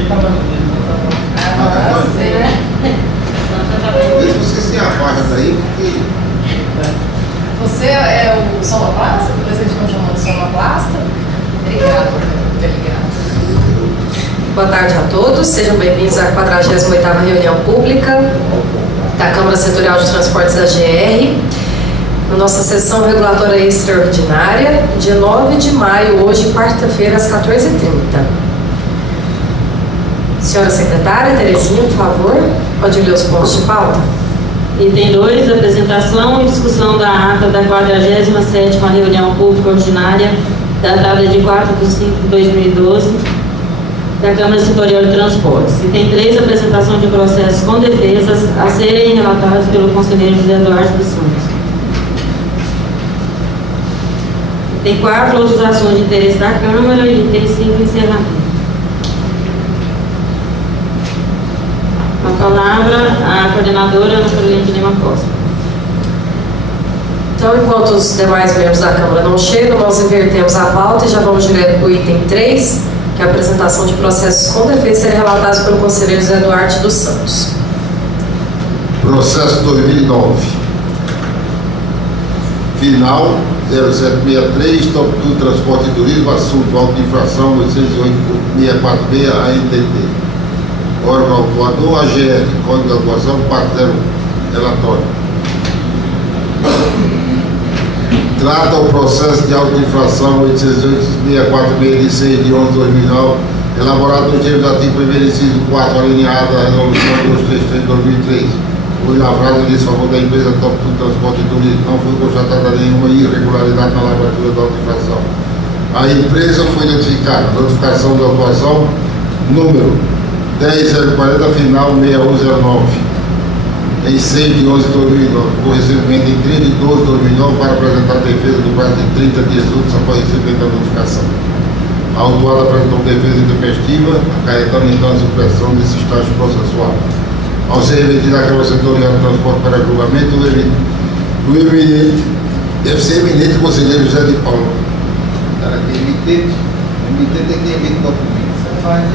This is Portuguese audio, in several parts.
ele estava no mesmo. Você se apaga daí, porque... Você é o sonoplasta? O presidente continua de sonoplasta? Obrigada, obrigada. Boa tarde a todos, sejam bem-vindos à 48ª Reunião Pública da Câmara Setorial de Transportes da GR, na nossa sessão regulatória extraordinária, dia 9 de maio, hoje, quarta-feira, às 14h30. Senhora secretária, Terezinha, por favor, pode ler os pontos de pauta? Item 2, apresentação e discussão da ata da 47ª Reunião Pública Ordinária, datada de 4/5/2012, da Câmara Setorial de Transportes. Item 3, apresentação de processos com defesas a serem relatados pelo conselheiro José Eduardo dos Santos. Item 4, outras ações de interesse da Câmara. E item 5, encerramento. A palavra a coordenadora Ana Carolina de Lima Costa. Então, enquanto os demais membros da Câmara não chegam, nós invertemos a pauta e já vamos direto para o item 3, que é a apresentação de processos com defesa serem relatados pelo conselheiro José Eduardo dos Santos. Processo 2009. Final 0763, Top do Transporte e Turismo, assunto auto de infração 808.646, ANTT. Órgão autuador, AGR, Código de Atuação 40, relatório. Trata o processo de auto-infração 808.646 de 6 de 11 de 2009, elaborado no termo do artigo 1º, inciso 4, alineado à resolução 233 de 2003. Foi lavrado em desfavor da empresa Top do Transporte e Turismo. Não foi constatada nenhuma irregularidade na lavratura da auto-infração. A empresa foi notificada. Notificação de autuação número 10040, final 6109, em 6 de 11 de 2009, com recebimento em 30 de 12 de 2009 para apresentar a defesa do prazo de 30 dias úteis após recebimento da notificação. A autuada apresentou defesa intempestiva, acarretando então a supressão desse estágio processual. Ao ser remetida à Câmara Setorial de Transporte para julgamento, o eminente, deve ser eminente conselheiro José de Paulo. Cara, que emitente é quem emite documento. Você faz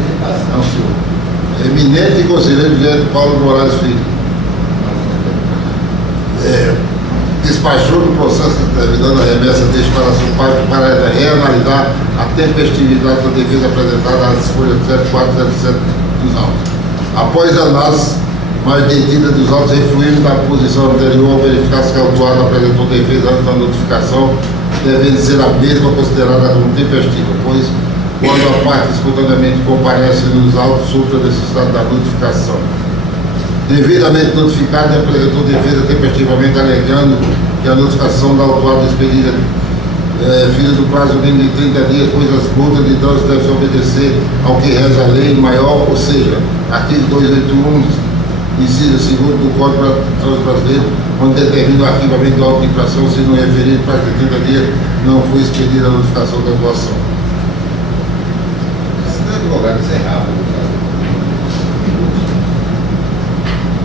não, senhor. Eminente conselheiro José de Paulo Moraes Filho. Despachou no processo determinando a remessa deste para a SUPAP para reanalisar a tempestividade da defesa apresentada às folhas 0407 dos autos. Após a análise mais detida dos autos, refluindo da posição anterior ao verificar se a autuada apresentou defesa antes da notificação, devendo ser a mesma considerada como tempestiva, pois quando a parte espontaneamente comparece nos autos, sofre a necessidade da notificação. Devidamente notificado, apresentou defesa tempestivamente, alegando que a notificação da autuada expedida filha do prazo mínimo de 30 dias, pois as multas de trânsito devem obedecer ao que reza a lei maior, ou seja, artigo 281, inciso 2º do Código de Trânsito Brasileiro, onde determina o arquivamento da auto-infração se no referido prazo de 30 dias não foi expedida a notificação da atuação. advogado, isso é rápido.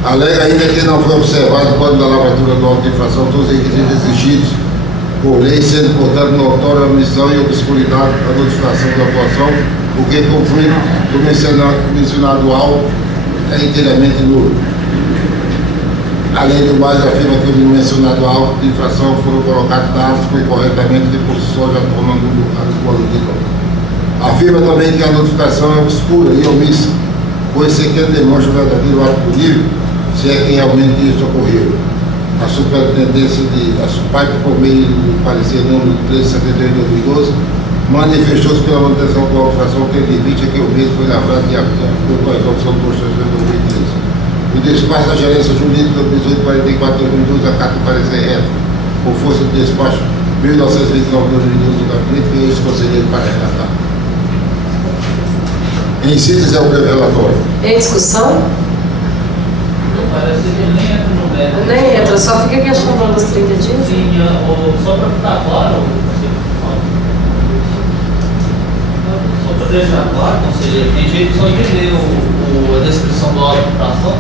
Alega ainda que não foi observado quando da lavratura do auto de infração todos os requisitos exigidos por lei, sendo, portanto, notória a omissão e obscuridade da notificação da atuação, o que conclui que o mencionado alvo é inteiramente nulo. Além do mais, afirma que o mencionado auto de infração foram colocados dados corretamente e por si só já tornando o aludido. Afirma também que a notificação é obscura e omissa, pois sequer demonstra o verdadeiro ato punível, se é que realmente isso ocorreu. A Superintendência da SUPAP, por meio do parecer número 1373 de 2012, manifestou-se pela manutenção com a infração que limite que o mesmo foi lavrado de acordo com a resolução do 2013. O despacho da gerência jurídica 1844/2012, a carta parecer reto, por força do despacho 1929/2012 do gabinete, veio esse conselheiro para relatar. Em síntese, é o breve relatório. Em discussão? Parece que nem entra no método. Nem entra, só fica questionando os 30 dias. Sim, só para ficar claro, só para deixar claro, conselheiro, tem jeito só de ler a descrição do auto de infração,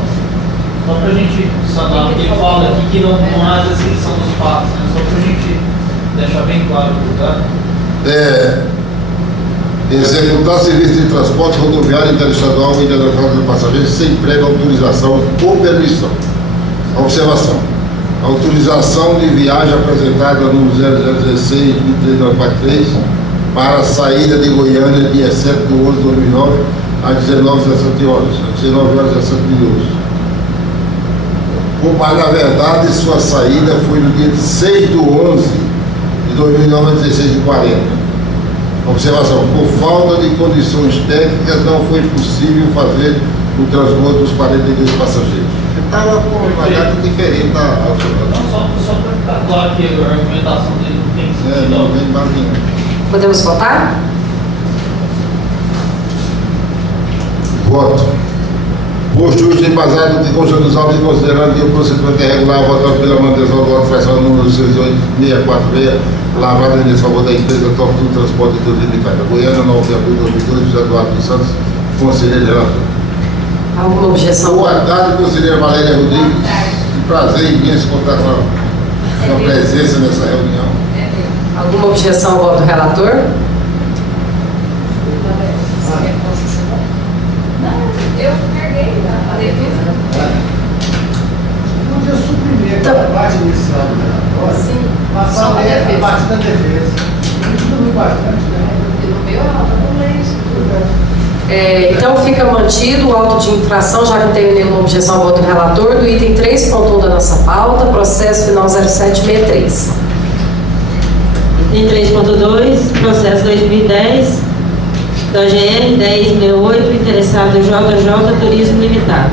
só para a gente saber, porque ele fala aqui que não há descrição dos fatos, né? Só para a gente deixar bem claro o lugar. executar serviço de transporte rodoviário interestadual e interestadual de passageiros sem prévia autorização ou permissão. Observação. A autorização de viagem apresentada no 0016 de 3943 para a saída de Goiânia, dia 7 de 11 de 2009, às 19h17 horas, às 19 horas e 17 minutos. Mas, na verdade, sua saída foi no dia 6 de 11 de 2009, às 16h40. Observação. Por falta de condições técnicas, não foi possível fazer o transbordo dos 42 passageiros. Estava com uma data diferente da outra. Não, só para ficar claro que a argumentação dele não tem sentido. Não tem mais nenhum. Podemos votar? Voto. Posto justo embasado que consta dos autos e considerando que o procedimento é regular, votado pela manutenção do auto fração número 68646, lavrada em favor da empresa Top do Transporte e Turismo Limitada. Goiânia, 9 de abril de 2002, José Eduardo dos Santos, conselheiro relator. Alguma objeção? Boa tarde, conselheira Valéria Rodrigues. Que prazer imenso contar com a sua presença nessa reunião. Alguma objeção ao voto do relator? Eu carreguei a defesa. Podia suprimir aquela parte inicial do relatório. Sim, Passar só a defesa. a parte da defesa. Muito bastante, né? No meu, ela não lê isso tudo. Então fica mantido o auto de infração, já que não tem nenhuma objeção ao voto do relator, do item 3.1 da nossa pauta, processo final 0763. Item 3.2, processo 2010, da GR 1068, interessado JJ Turismo Limitado.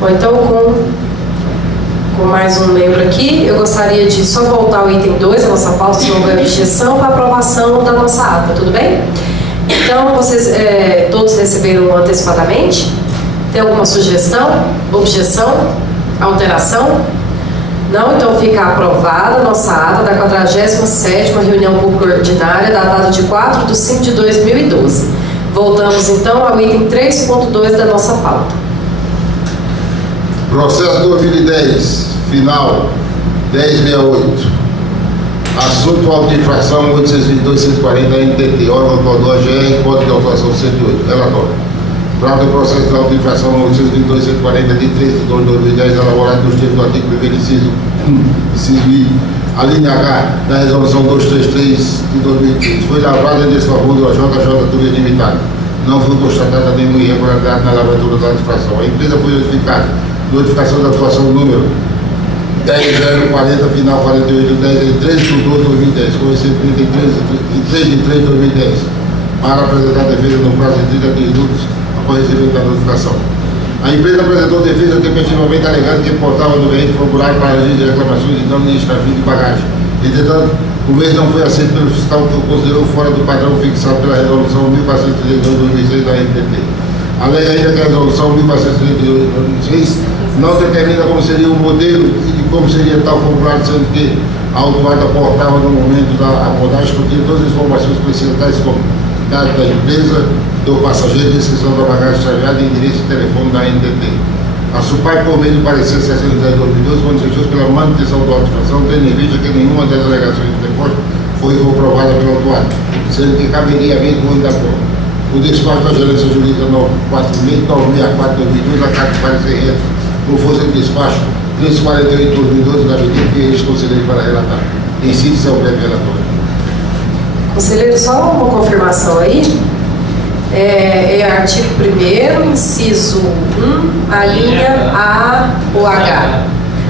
Bom, então com mais um membro aqui, eu gostaria de só voltar ao item 2 da nossa pauta, se não houver objeção, para aprovação da nossa ata, tudo bem? Então, vocês todos receberam antecipadamente? Tem alguma sugestão, objeção, alteração? Não? Então fica aprovada a nossa ata da 47ª Reunião Pública Ordinária, datada de 4 de 5 de 2012. Voltamos então ao item 3.2 da nossa pauta. Processo 2010, final 1068. Assunto auto de infração 822.140 NTT, órgão autor GR, código de autuação 108. Relatório. Trata do processo de auto de infração 822.140 de 3 de 2010, elaborado nos termos do artigo 1º inciso I, a linha H da resolução 233 de 2015. Foi lavrada em desfavor do JJ Turismo Limitado. Não foi constatada nenhuma irregularidade na lavratura da infração. A empresa foi notificada. Notificação da atuação número 10.040, final 4810, em 13 de 12 de 2010, conhecido em 3 de 3 de 2010, para apresentar a defesa no prazo de 30 minutos após recebimento da notificação. A empresa apresentou defesa tempestivamente alegando que portava no veículo popular para agir de reclamações de dano de extravio de bagagem. Entretanto, o mês não foi aceito pelo fiscal, que o considerou fora do padrão fixado pela resolução 1432 de 2006 da NTT. Alega ainda que a resolução 1432 de 2006 não determina como seria o modelo e de como seria tal formulário, sendo que a autuada portava no momento da abordagem continha todas as informações precisas, tais como dados da empresa, do passageiro, descrição da bagagem extraviada e endereço e telefone da NTT. A SUPAI, por meio do parecer 60 de 2012, manifestou pela manutenção da auto-infração, tendo em vista que nenhuma das alegações do depósito foi comprovada pela autuada, sendo que caberia mesmo o ano da prova. O despacho da Gerência Jurídica 964 de 2012, a carta de parecer reto, por força do despacho 348 de 2012, da medida que eles considerem para relatar. Em síntese, é o breve relatório. Conselheiro, só uma confirmação aí. É artigo 1º, inciso 1, a linha A ou H?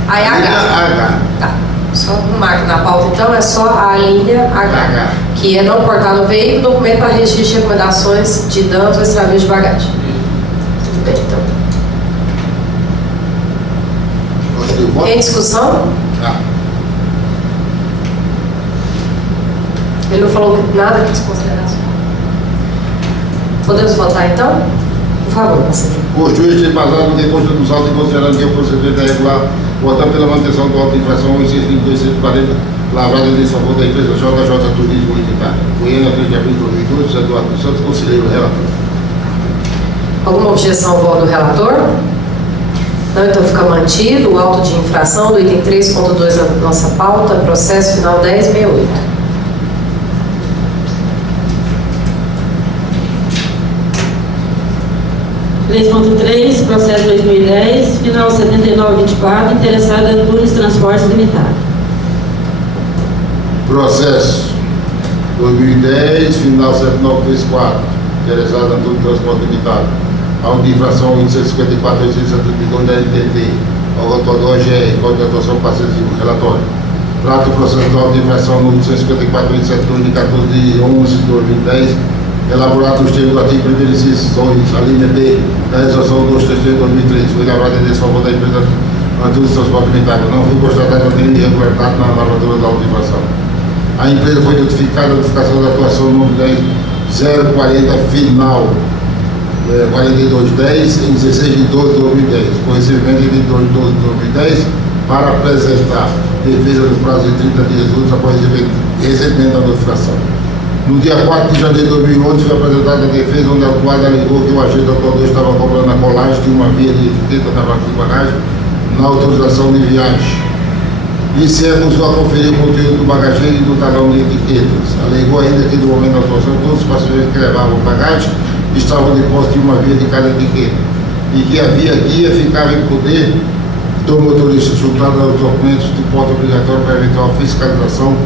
A é H. Tá. Só um marco na pauta, então, é só a linha H. Que é não portar no veículo documento para registro de recomendações de danos ou extravio de bagagem. Tudo bem, então. Em discussão? Ele não falou nada de desconsideração. Podemos votar então? Por favor, conselheiro. Posto este embasado no que consta dos autos e considerando que o procedimento é regular, votando pela manutenção do auto de infração 822.140, lavrada em desfavor da empresa JJ Turismo Limitada. Goiânia, 3 de abril de 2012, José Eduardo dos Santos, conselheiro relator. Alguma objeção ao voto do relator? Não, então fica mantido o auto de infração do item 3.2 da nossa pauta, processo final 1068. Processo 2010, final 7924, interessada Nunes Transportes Limitado. Processo 2010, final 7934, interessada Nunes Transportes Limitado. Auto de infração 854.872 da NTT, Auditório GR, Código de Atuação Parceiros de Relatório. Trata o processo de auto de infração no 854.872 de 14/11 de 2010, elaborado nos termos do artigo 1º inciso 2, a linha D, da resolução 233 de 2003, foi elaborada em desfavor da empresa Antônio de Transporte Limitado. Não foi constatada nenhuma irregularidade na lavratura da auto de infração. A empresa foi notificada a notificação da atuação número 10.040, final 4210, em 16 de 12 de 2010, com recebimento em 22 de 12 de 2010, para apresentar defesa no prazo de 30 dias úteis após recebimento da notificação. No dia 4 de janeiro de 2011, foi apresentada a defesa, onde a atuada alegou que o agente atuador estava cobrando a colagem de uma via de etiqueta na vaga de bagagem na autorização de viagem. E se recusou a conferir o conteúdo do bagageiro e do talão de etiquetas. Alegou ainda que, no momento da atuação, todos os passageiros que levavam bagagem estavam de posse de uma via de cada etiqueta, e que havia guia ficava em poder do motorista juntado aos documentos de porta obrigatório para eventual fiscalização,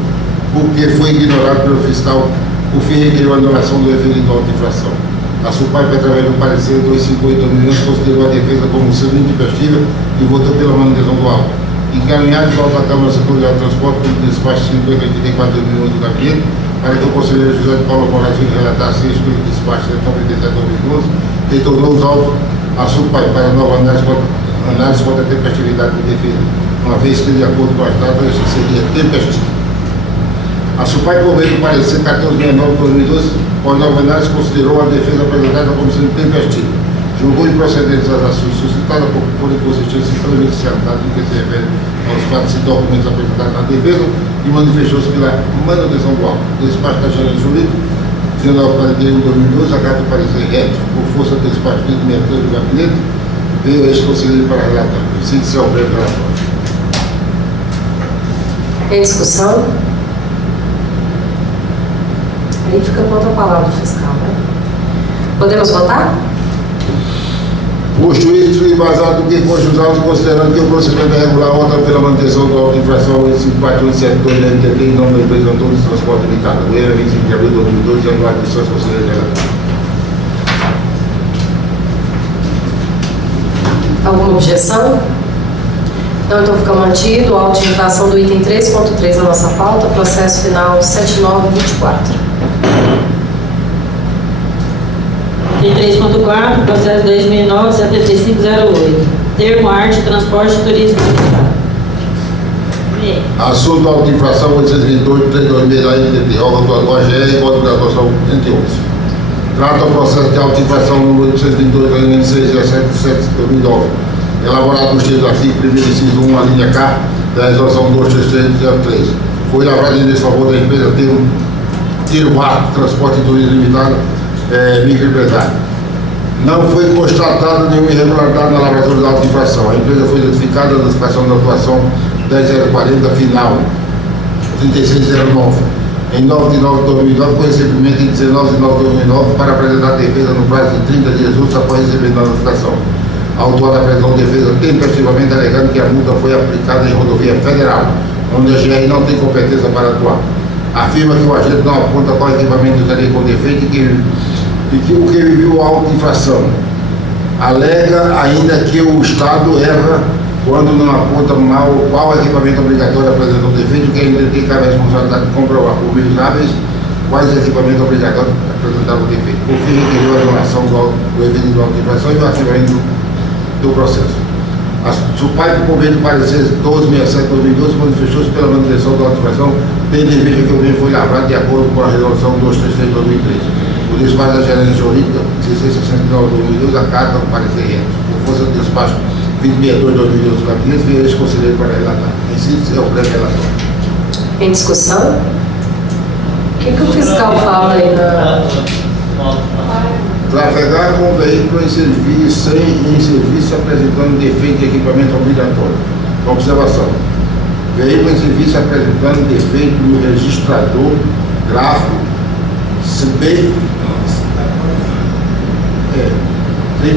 porque foi ignorado pelo fiscal o fim requeriu a anulação do referido auto de infração. A SUPAP, através do parecer 258/2011, considerou a defesa como sendo intempestiva e votou pela manutenção do auto. Encaminhado de volta à Câmara Setorial de Transporte pelo despacho 5084/2011 do gabinete, para que o conselheiro José de Paulo Moraes relatasse isso pelo despacho 37/2012, retornou os autos à SUPAP para nova análise quanto à tempestividade de defesa, uma vez que, de acordo com as datas, seria tempestiva. A SUPAP, por meio do parecer 1469/2012, após nova análise, considerou a defesa apresentada como sendo tempestiva. Julgou improcedentes as ações suscitadas por inconsistência e prejudicialidade no que se refere aos fatos e documentos apresentados na defesa e manifestou-se pela manutenção do auto. Despacho da gerência jurídica, 19/41/2012, a carta do parecer reto, por força do despacho 563 do gabinete, veio este conselheiro para relatar. Sinta-se ao breve relatório. Em discussão? Aí fica com outra palavra do fiscal, né? Podemos votar? Posto isso e embasado do que consta os autos, considerando que o procedimento é regular, outra pela manutenção do auto de infração 854.872 da NTT em nome da empresa Antônio de Transporte Limitado. Goiânia, 25 de abril de 2012, e anular lições conselheiros relatórios. Alguma objeção? Não, então fica mantido o auto de infração do item 3.3 da nossa pauta, processo final 7924. Item 3.4, processo 2009-7508, termo arte, transporte e turismo limitado. Assunto auto de infração 828/326 da NTT, Auditório GR e Código de Atuação, entre outros. Trata o processo de auto de infração número 822/2006/17/2009, elaborado nos termos do artigo 1º inciso 1, a linha K, da resolução 233/03. Foi lavrado em desfavor da empresa Tiro Arte, Transporte e Turismo Limitado, microempresário. Não foi constatada nenhuma irregularidade na lavratura da auto de infração. A empresa foi notificada da notificação da atuação 10.040, final 3609, em 9 de 9 de 2009, com recebimento em 19 de 9 de 2009, para apresentar a defesa no prazo de 30 dias úteis após recebimento da notificação. A autora apresentou defesa tempestivamente, alegando que a multa foi aplicada em rodovia federal, onde a GR não tem competência para atuar. Afirma que o agente não aponta qual equipamento estaria com defeito e que o que viu auto de infração. Alega ainda que o Estado erra quando não aponta mal qual equipamento obrigatório apresentou defeito, que ainda tem cabe a responsabilidade de comprovar por meios hábeis quais equipamentos obrigatórios apresentavam defeito. Por fim, requeriu a anulação do evento de auto de infração e o arquivamento do processo. A SUPAP, por meio do parecer 1267/2012, manifestou-se pela manutenção da auto de infração, tendo em vista que o bem foi lavrado de acordo com a resolução 233/2003. O despacho da gerência jurídica 1669/2012, a carta do parecer reto. Por força do despacho 2062/2012 do gabinete, veio este conselheiro para relatar. Em síntese, é o breve relatório. Em discussão? O que o fiscal fala aí na... Trafegar com o veículo em serviço apresentando defeito de equipamento obrigatório. Observação. Veículo em serviço apresentando defeito no registrador, gráfico, sem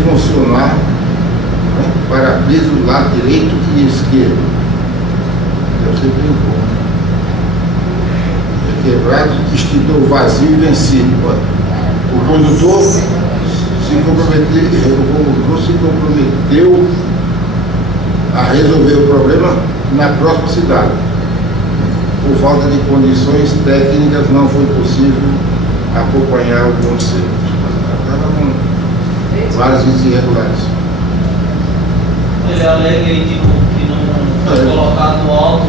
funcionar, né, para-brisa do lado direito e esquerdo. Deve ser bem quebrado, extintor vazio e vencido. O condutor se comprometeu a resolver o problema na próxima cidade. Por falta de condições técnicas, não foi possível acompanhar o conselho. Estava com vários irregulares. Ele alega aí que não foi colocado no auto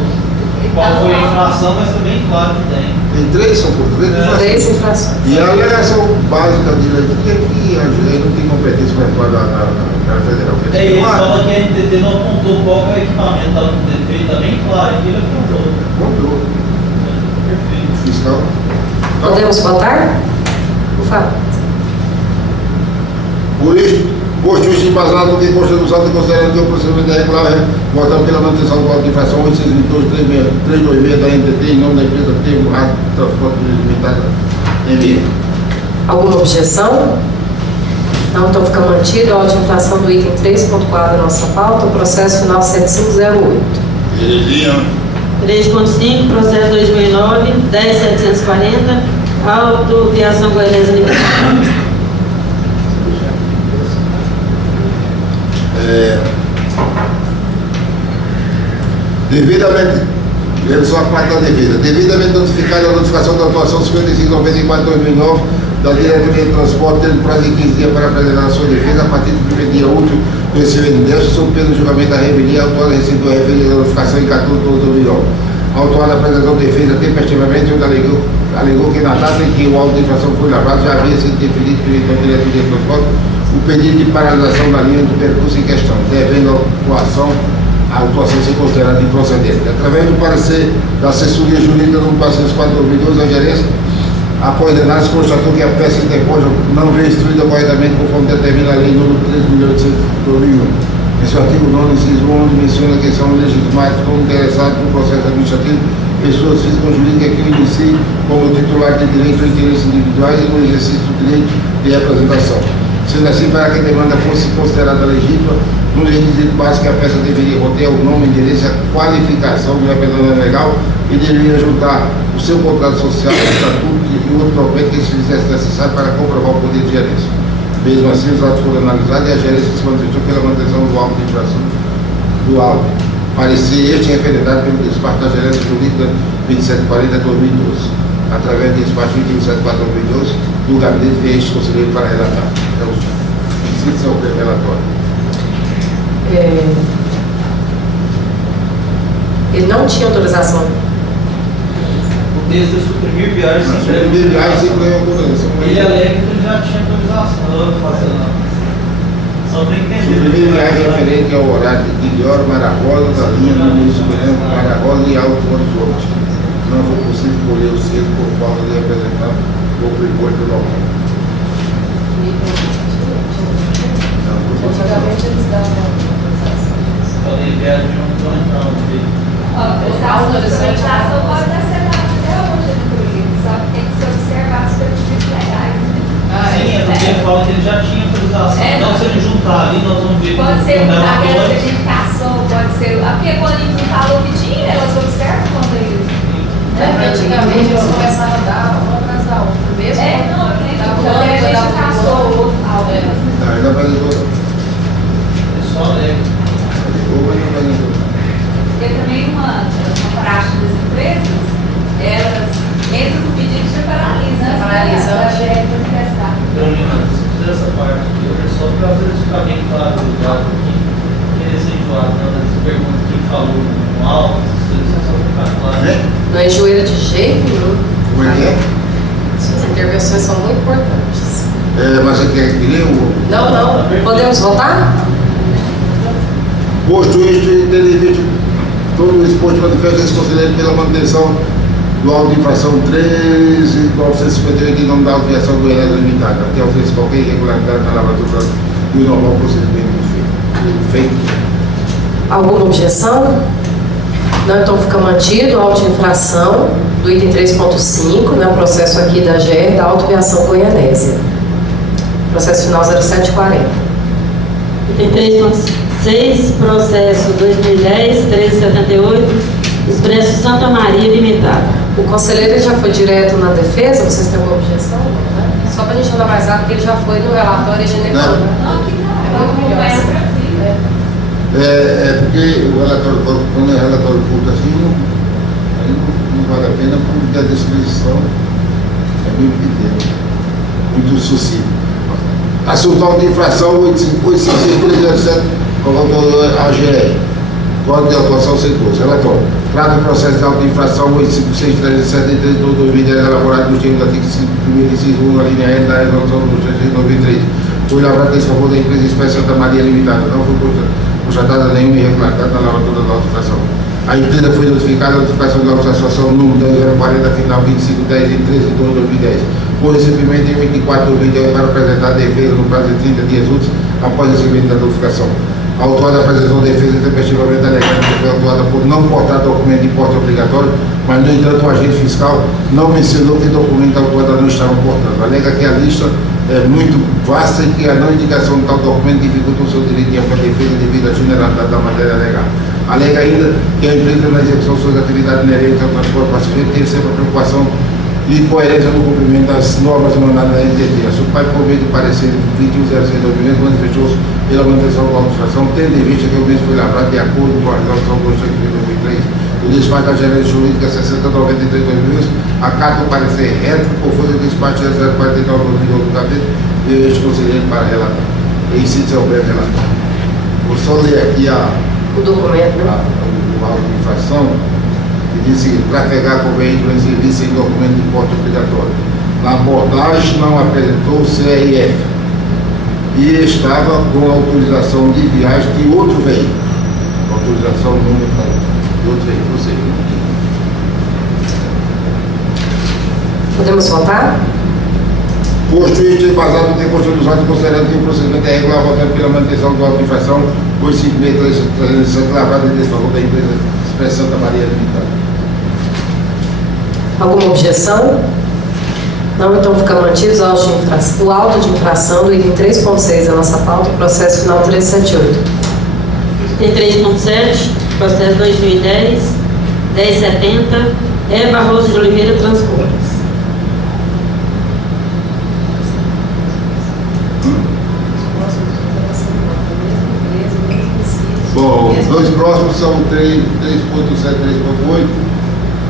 qual foi a infração, mas também claro que tem. Tem três, são por três infrações. E a alegação básica dele aqui é que a juiz não tem competência para atuar na federal. Ele fala que a NTT não apontou qual que é o equipamento estava com defeito, também claro que ele apontou. Apontou. Perfeito. Fiscal. Podemos votar? Por favor. Por isso, posto isso embasado no que consta do saldo, considerando que o procedimento é regular, votando pela manutenção do auto de infração 822-326 da NTT em nome da empresa Termo Rádio Transporte Limitada ME. Alguma objeção? Não, então fica mantido. A auto de infração do item 3.4 da nossa pauta, o processo final 7508. Terezinha. 3.5, processo 2009, 10.740, autoviação goianesa limitada. Devidamente, só a parte da devida, devidamente notificada a notificação da atuação 5594/2009 da Diretoria de Transporte, tendo prazo de 15 dias para apresentar a sua defesa a partir do primeiro dia útil do recebimento desta, sob pena de julgamento da revelia, a autora recebeu a revelia da notificação em 14 de 2009. A autora apresentou defesa tempestivamente, onde alegou que na data em que o auto de infração foi lavado já havia sido definido pela Diretoria de Transporte o pedido de paralisação da linha do percurso em questão, devendo a autuação ser considerada improcedente. Através do parecer da assessoria jurídica no 404/2012, a gerência, após análise, constatou que a peça interposta não veio instruída corretamente conforme determina a lei número 13.800/2001. Em seu artigo 9, inciso 1, onde menciona que são legitimados como interessados no processo administrativo pessoas físicas ou jurídicas que iniciem como titular de direito ou interesses individuais e no exercício do direito de representação. Sendo assim, para que a demanda fosse considerada legítima, no requisito básico a peça deveria conter o nome, endereço, a qualificação do representante legal e deveria juntar o seu contrato social, o estatuto e outro documento que se fizesse necessário para comprovar o poder de gerência. Mesmo assim, os atos foram analisados e a gerência se manifestou pela manutenção do auto de infração do auto. Parecia este referendado pelo despacho da gerência jurídica 2740/2012. Através do despacho 2740/2012, do gabinete veio este conselheiro para relatar. É o princípio é o relatório. Ele não tinha autorização. O texto é suprimir viagens sem Suprimir viagens sem autorização. Ele alega que ele já tinha autorização. Só para entender. Suprimir viagem referente ao horário de hora, Mara Rosa, da linha no Início, Mara Rosa e Alto Horizonte. Não foi possível colher o cedo por falta de representar o primor do local. Antigamente eles davam autorização. Falei viagem não estou entrando. A autorização pode dar certo até hoje, só que tem que se observar os princípios legais. Sim, é porque ele fala que ele já tinha autorização. Então, se ele juntar ali, nós vamos ver. Pode ser aquela que a gente caçou, pode ser. Porque quando ele não falou que tinha, elas observam quando eles. Antigamente eles começavam a dar uma atrás da outra. Mesmo não, eu lembro. A gente caçou o outro. Não, ele apresentou. É só alega. Porque também uma praxe das empresas, elas entram no pedido de paralisa. Paralisa. Essa parte aqui, é só para ficar bem claro o lado aqui, receituado, nas perguntas que falou no alto, só para ficar claro. Não é joelho de jeito nenhum. Como é que é? Suas intervenções são muito importantes. Mas você quer que lê o... Não. Podemos votar? Posto isto e tendo em vista todo o exposto manifesto esse conselheiro pela manutenção do auto de infração 13.958 em nome da Audição Goiânia Limitada, até oferecer qualquer irregularidade na lavratura do normal procedimento feito. Alguma objeção? Não, então fica mantido a auto de infração do item 3.5, né, o processo aqui da GR, da autoviação goianésia. Processo final 0740. Item 3.6, processo 2010-1378, Expresso Santa Maria Limitada. O conselheiro já foi direto na defesa, vocês têm alguma objeção? Né? Só para a gente andar mais rápido, porque ele já foi no relatório e ginecólogo. Não, que não. É muito melhor. É para mim. Porque o relatório, quando é relatório público assim, não vale a pena, porque a descrição é muito pequena, muito sucinta. Assunto de infração 856.307, coloca a GR, Código de Atuação Setor, relatório. Trata o processo de auto de infração 856.373 do 2010, elaborado nos termos do artigo 1º, inciso 1, a linha N da resolução do 393. Foi lavrado em favor da empresa Expresso Santa Maria Limitada. Não foi constatada nenhuma irregularidade na lavratura da auto-infração. A empresa foi notificada a notificação de auto-infração número 10.040, final 25/10 em 13 de 2010. Por recebimento em 24 de 2010 para apresentar a defesa no prazo de 30 dias úteis após o recebimento da notificação. A autuada apresentou defesa tempestivamente alegando que foi autuada por não portar documento de porte obrigatório, mas, no entanto, o agente fiscal não mencionou que documento a autuada não estava portando. Alega que a lista é muito vasta e que a não indicação de tal documento dificulta o seu direito de ampla defesa devido à generalidade da matéria alegada. Alega ainda que a empresa, na execução de suas atividades inerentes ao transporte passageiro, tem sempre a preocupação de coerência no cumprimento das normas emanadas da NTT. A SUPAI, por meio do parecer 2106/2020, manifestou-se pela manutenção da auto-infração, tendo em vista que o mesmo foi lavrado de acordo com a resolução do 2003 do despacho da gerência jurídica 6093/2020, acata o parecer reto por força do despacho 049/2008 do gabinete e este conselheiro para relatar. Em síntese, é o breve relator. Vou só ler aqui O documento, né? o auto de infração, que diz o seguinte: trafegar com veículo em serviço sem documento de porte obrigatório. Na abordagem não apresentou o CRF e estava com autorização de viagem de outro veículo. Autorização número de outro veículo, ou seja, Podemos votar? posto isto e basado no tempo dos atos, considerando que o procedimento é regular, votando pela manutenção do auto de infração, 856.307, lavrado em desfavor da empresa Expresso Santa Maria Limitada. Alguma objeção? Não, então fica mantido o auto de infração do item 3.6 da nossa pauta, processo final 378. Item 3.7, processo 2010-1070, Eva Rosa de Oliveira Transportes. Bom, os dois próximos são 3.7 e 3.8.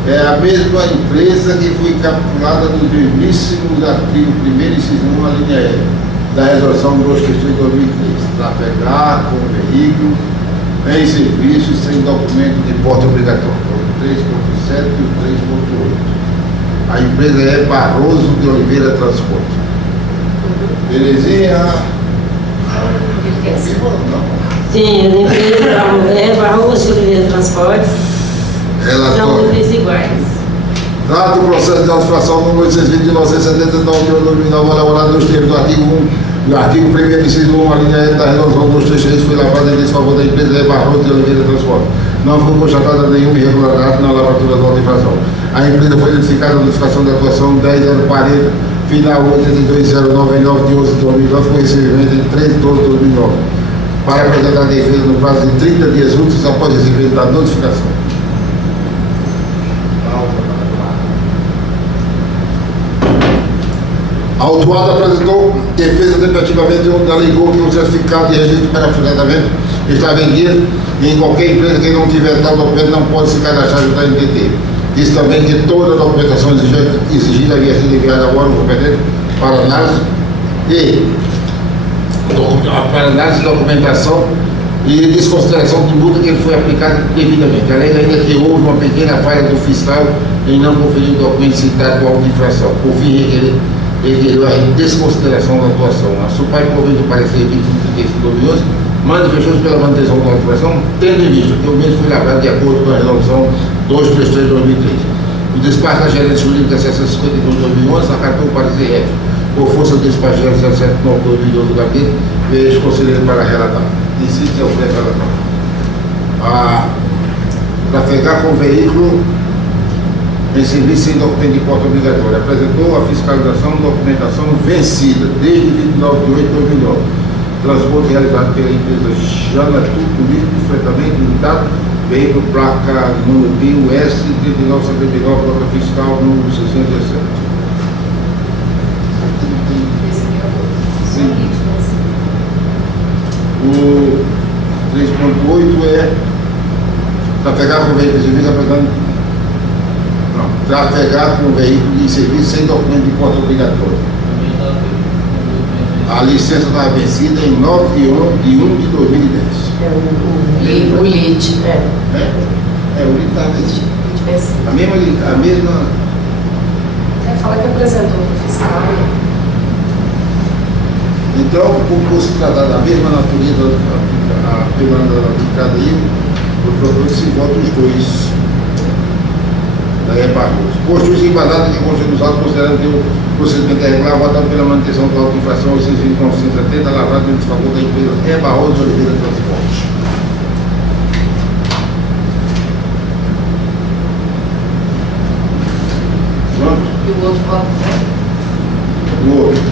É a mesma empresa que foi capturada no belíssimo artigo 1º, inciso 1, a linha E, da resolução 233 de 2003. Trafegar com veículo em serviço sem documento de porte obrigatório. O 3.7 e o 3.8. A empresa é Barroso de Oliveira Transporte. Belezinha? Não. Sim, a empresa Eva Rosa de Oliveira Transportes. São Relatório. itens iguais. Trata o processo de auto-infração número 820 de 1970 da União 2009, elaborado nos termos do artigo 1, do artigo 1º, inciso 1, a linha E da resolução 233, foi lavrada em desfavor da empresa Eva Rosa de Oliveira Transporte. Não foi constatada nenhuma irregularidade na lavratura da auto-infração. A empresa foi notificada a notificação de atuação 10.040, final 82.099 de 11 de 2009, com recebimento em 13 de 12 de 2009, para apresentar a defesa no prazo de 30 dias úteis após recebimento da notificação. A autuada apresentou defesa tentativamente onde alegou que o certificado de registro para funcionamento estava em dia e em qualquer empresa que não tiver tal documento não pode se cadastrar junto à NTT. Diz também que toda a documentação exigida havia sido enviada ao órgão competente para análise e documentação e desconsideração de multa que foi aplicada devidamente. Além ainda que houve uma pequena falha do fiscal em não conferir o documento citado com auto de infração. Por fim, requeriu a desconsideração da atuação. A SUPAI, por meio do parecer 21/35/2011, manifestou-se pela manutenção da infração, tendo em vista que o mesmo foi lavrado de acordo com a resolução 233/2003. O despacho da gerência jurídica 652/2011 acatou o parecer F, por força do despacho gerência 0792/2012 do gabinete, veio o conselheiro para relatar. Insiste ao pré-relatório. Trafegar com veículo em serviço sem documento de porta obrigatória. Apresentou a fiscalização de documentação vencida desde 29 de 8 de 2009. Transporte realizado pela empresa Jana Turístico, fretamento limitado, veículo placa número BIOS 3979, nota fiscal número 67. Sim. O 3.8 é trafegar com veículo civil apresentando. Não, trafegar com veículo de serviço sem documento de porta obrigatório. A licença estava vencida em 9 de 1 de 2010. O LID, o LID estava vencido. A mesma. Fala que apresentou para o fiscal. Então, por se tratar da mesma natureza aplicada aí, eu procuro se voto os dois. Daí é Barroso. Posto isso embasado que consta dos autos, considerando que o procedimento é regular, votado pela manutenção do auto de infração 820/970, lavrado em desfavor da empresa é Barroso de Oliveira Transporte. Pronto? E o outro voto, né? O outro.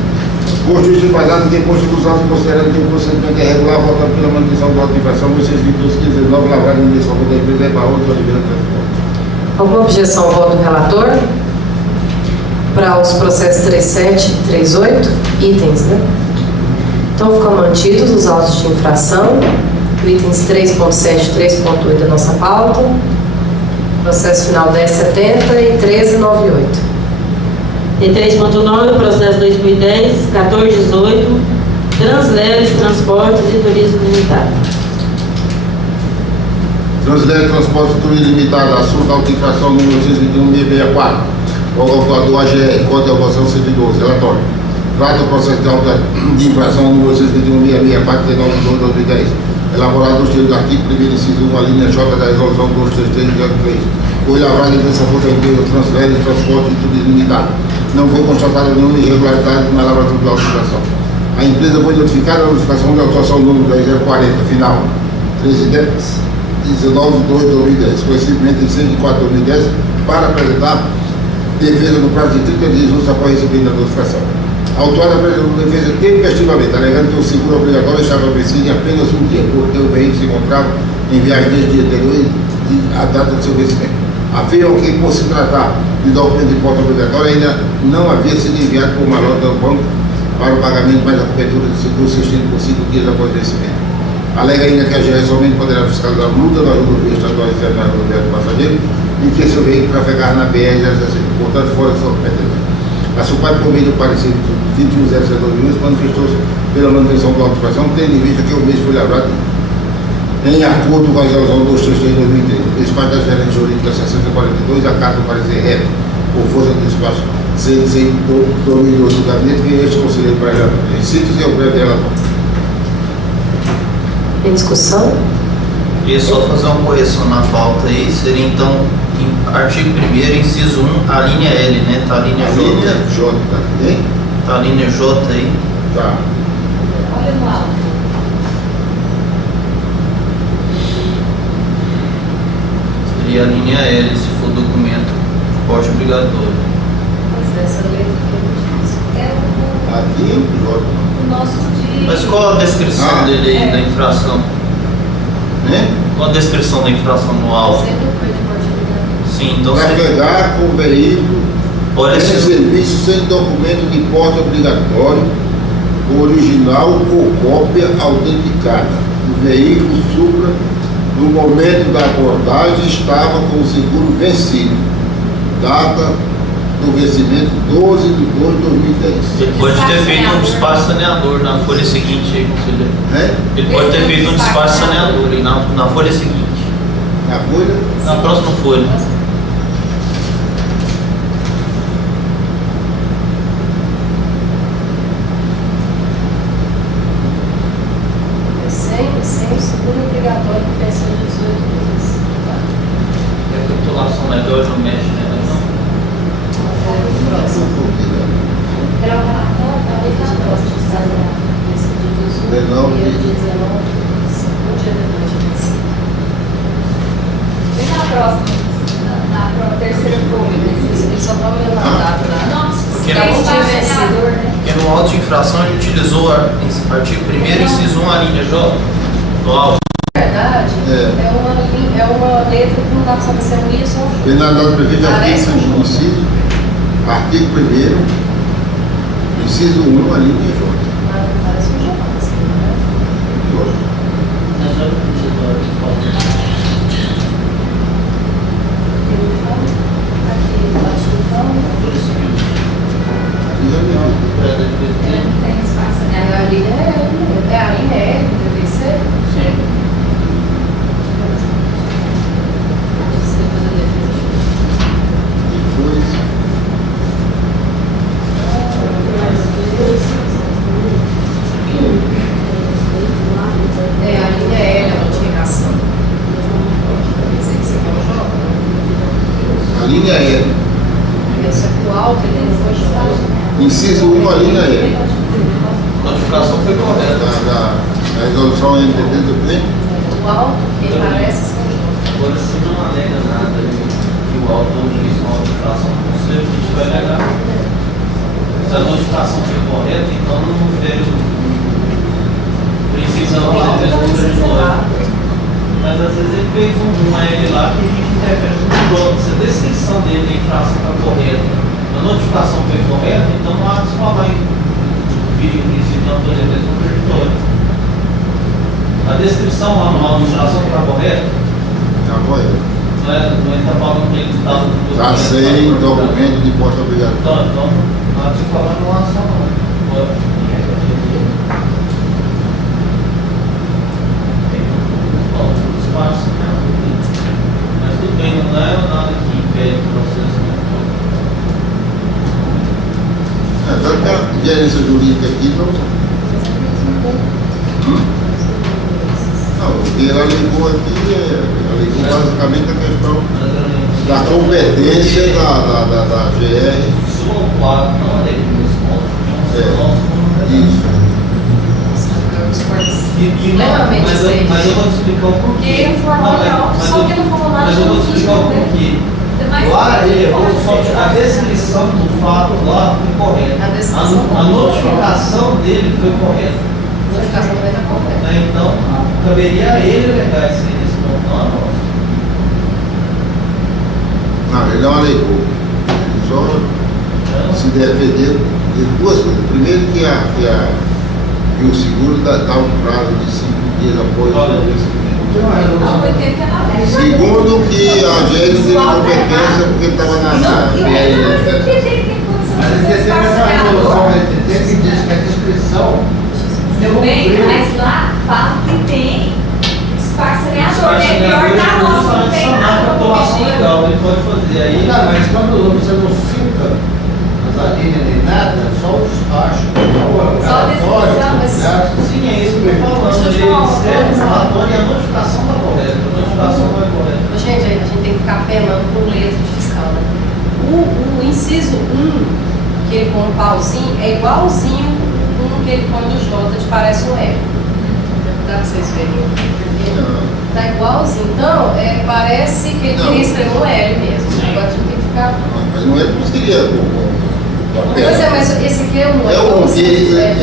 Posto isso embasado que consta dos autos, considerando que o procedimento é regular, votado pela manutenção do auto de infração 822/1519, lavrado em desfavor da empresa é Barroso de Oliveira Transporte. Alguma objeção ao voto do relator? Para os processos 37 e 38, itens, né? Então ficam mantidos os autos de infração, itens 3.7 e 3.8 da nossa pauta, processo final 1070 e 1398. E 3.9, processo 2010, 1418, Transleves, Transportes e Turismo Limitado. Transleve Transporte e Turismo Limitado, assunto auto infração número 621/664, o autor do AGR, Código de Avocação 112, relatório. Trata o processo de auto de infração número 621/664, 19/2/2010, elaborado nos termos do artigo 1º, inciso 1, a linha J da resolução 233/3. Foi lavrado em favor da empresa Transleve Transporte e Turismo Limitado. Não foi constatada nenhuma irregularidade na lavratura da autorização. A empresa foi notificada da notificação de autorização número 10040, final 19/2/2010, conhecimento em 104/2010, para apresentar defesa no prazo de 30 dias úteis após recebimento da notificação. A autora apresentou defesa tempestivamente, alegando que o seguro obrigatório estava vencido em apenas um dia, porque o veículo se encontrava em viagem desde o dia anterior e a data do seu vencimento. Afirmam que, por se tratar de documento de porta obrigatória, ainda não havia sido enviado por uma nota do banco para o pagamento, mas a cobertura de seguro se estende por 5 dias após o vencimento. Alega ainda que a GR somente poderá fiscalizar a multa da rodovia estadual e na rodovia do passageiro e que seu veículo trafegar na BR-060, portanto, fora de sua competência. A SUPAP, por meio do parecer 21/072/2011, manifestou-se pela manutenção do auto de infração, tendo em vista que o mês foi lavrado em acordo com a resolução 233/2013. O despacho da gerência jurídica 6042 acata o parecer F, por força do despacho 106/2012 do gabinete, que este conselheiro para relator. Em síntese, é o breve relator. Em discussão? E só fazer uma correção na pauta aí, seria então, em artigo 1º, inciso 1, a linha L, né? Tá a linha J. Linha J, tá bem? Tá a linha J aí. Tá. Olha no alto. Seria a linha L, se for documento de porte obrigatório. Mas essa letra que a gente disse. É Aqui, J. o nosso de... Mas qual a descrição dele aí, da infração? Né? Qual a descrição da infração no auto? Sempre foi de porte obrigatório. Sim, então Trafegar com veículo pode em ser. serviço sem documento de porte obrigatório, original ou cópia autenticada. O veículo Supra, no momento da abordagem, estava com o seguro vencido. Data do vencimento 12/2/2010. Ele pode ter feito um despacho saneador na folha seguinte aí, conselheiro. Né? Ele pode ter feito um despacho saneador aí na folha seguinte. A folha? Na próxima folha. Sem o seguro obrigatório que pensa de 18 meses. A titulação legal não mexe, né? 19 dia de 19, um dia depois de princípio. E na próxima, na terceira folha, Eles só estão olhando a data, né? Nossa, Porque tem não espaço tinha vencedor, né? Porque no auto de infração a gente utilizou o artigo 1º, inciso 1, a linha J, do auto. Na verdade, é uma letra que não dá para saber se é um isso ou um J. penalidade prevista Parece um J. inciso, artigo 1º, inciso 1, a linha J. Parece um J, assim, né? Mas já utilizou Aqui, embaixo do campo. Não tem espaço, É né? a linha L, é a linha L, deve ser. Sim. Depois, É a linha L, a notificação. Esse aqui você quer o J? a linha E, Esse é o alto, ele não foi J. inciso 1, a linha E, A notificação foi correta. da resolução NTT do PNEM. O alto, ele parece ser um J. Agora, se não alega nada que o auto não fez uma notificação do conselho, a gente vai alegar. Se a notificação foi correta, então não fez o princípio da notificação. Mas às vezes ele fez um L lá que a gente interpreta no bloco. Se a descrição dele da infração está correta, a notificação foi correta, então não há de se falar em vídeo princípio da autoridade contraditória. A descrição lá no auto de infração está correta? Tá correto. Não está falando que ele está Está sem documento de posse obrigatório. Então, não há de se falar numa ação não. Espaço, mas tudo bem, não é nada que impede o processo. Tanto que a gerência jurídica aqui não. Não, o que ela ligou aqui ela ligou basicamente a questão da competência da GR. Sua 4, não é dos pontos. Isso. Mas eu vou te explicar o porquê. Porque ele informou Não, de alto, só que não falou nada Mas eu vou te de explicar o porquê. Lá errou, só que a descrição do fato lá foi correta. A notificação dele foi correta. A notificação também está correta. Então, caberia a ele alegar isso aí nesse ponto, não a nós. Não, ele não alegou. Ele só se defendeu de duas coisas. Primeiro que o seguro dá um prazo de 5 dias após o vencimento. Não, 80 na lei. Segundo que a gente não teve competência porque estava na Mas ele tem essa resolução NTT que diz que a descrição Bem, mas lá fala que tem esparciamento, é pior que a nossa, não tem nada. Atuação legal, ele pode fazer aí. não, mas quando você não cita as linhas nem nada, só o despacho, Só a descrição, mas- Sim, é isso que eu estou falando. Ele escreve o relatório e a notificação está correta. A notificação não é correta. Gente, a gente tem que ficar penando por letra de fiscal, né? O inciso 1, que ele põe um pauzinho, é igualzinho o que ele põe no J, que parece um L. Dá pra vocês verem? Tá igualzinho. Então, parece que ele Não. queria escrever um L mesmo. Agora a gente tem que ficar. Mas não é como seria Pois é, mas esse aqui é um é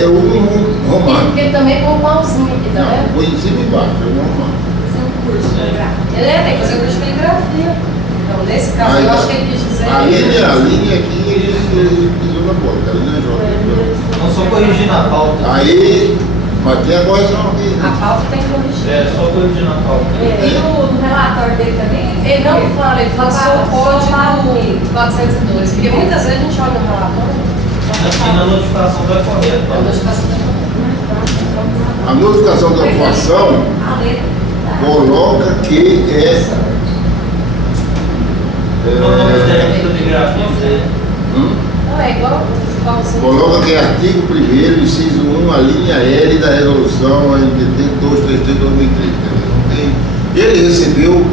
o romano. Porque ele também põe um pauzinho aqui, tá Não, vendo? foi em cima e embaixo, é o romano. Fazer um curso de gráfico. Ele tem que fazer curso de caligrafia. Então, nesse caso, eu acho que ele quis dizer. A linha aqui, ele pisou na bola, a linha J. Não só corrigir na pauta. Aí, mas tem a correção aqui. A pauta tem que corrigir. É, só corrigir na pauta. E no relatório dele também? Ele não fala, ele fala só o código Fala o quê? 402. Porque muitas vezes a gente olha no relatório. Aqui na notificação vai correta. A notificação tá correta. A notificação da ocupação A letra. coloca que Qual o nome técnico de grafia? Não, é igual o pauzinho. coloca que é artigo 1º, inciso 1, a linha L da resolução NTT 233/2013. Ele recebeu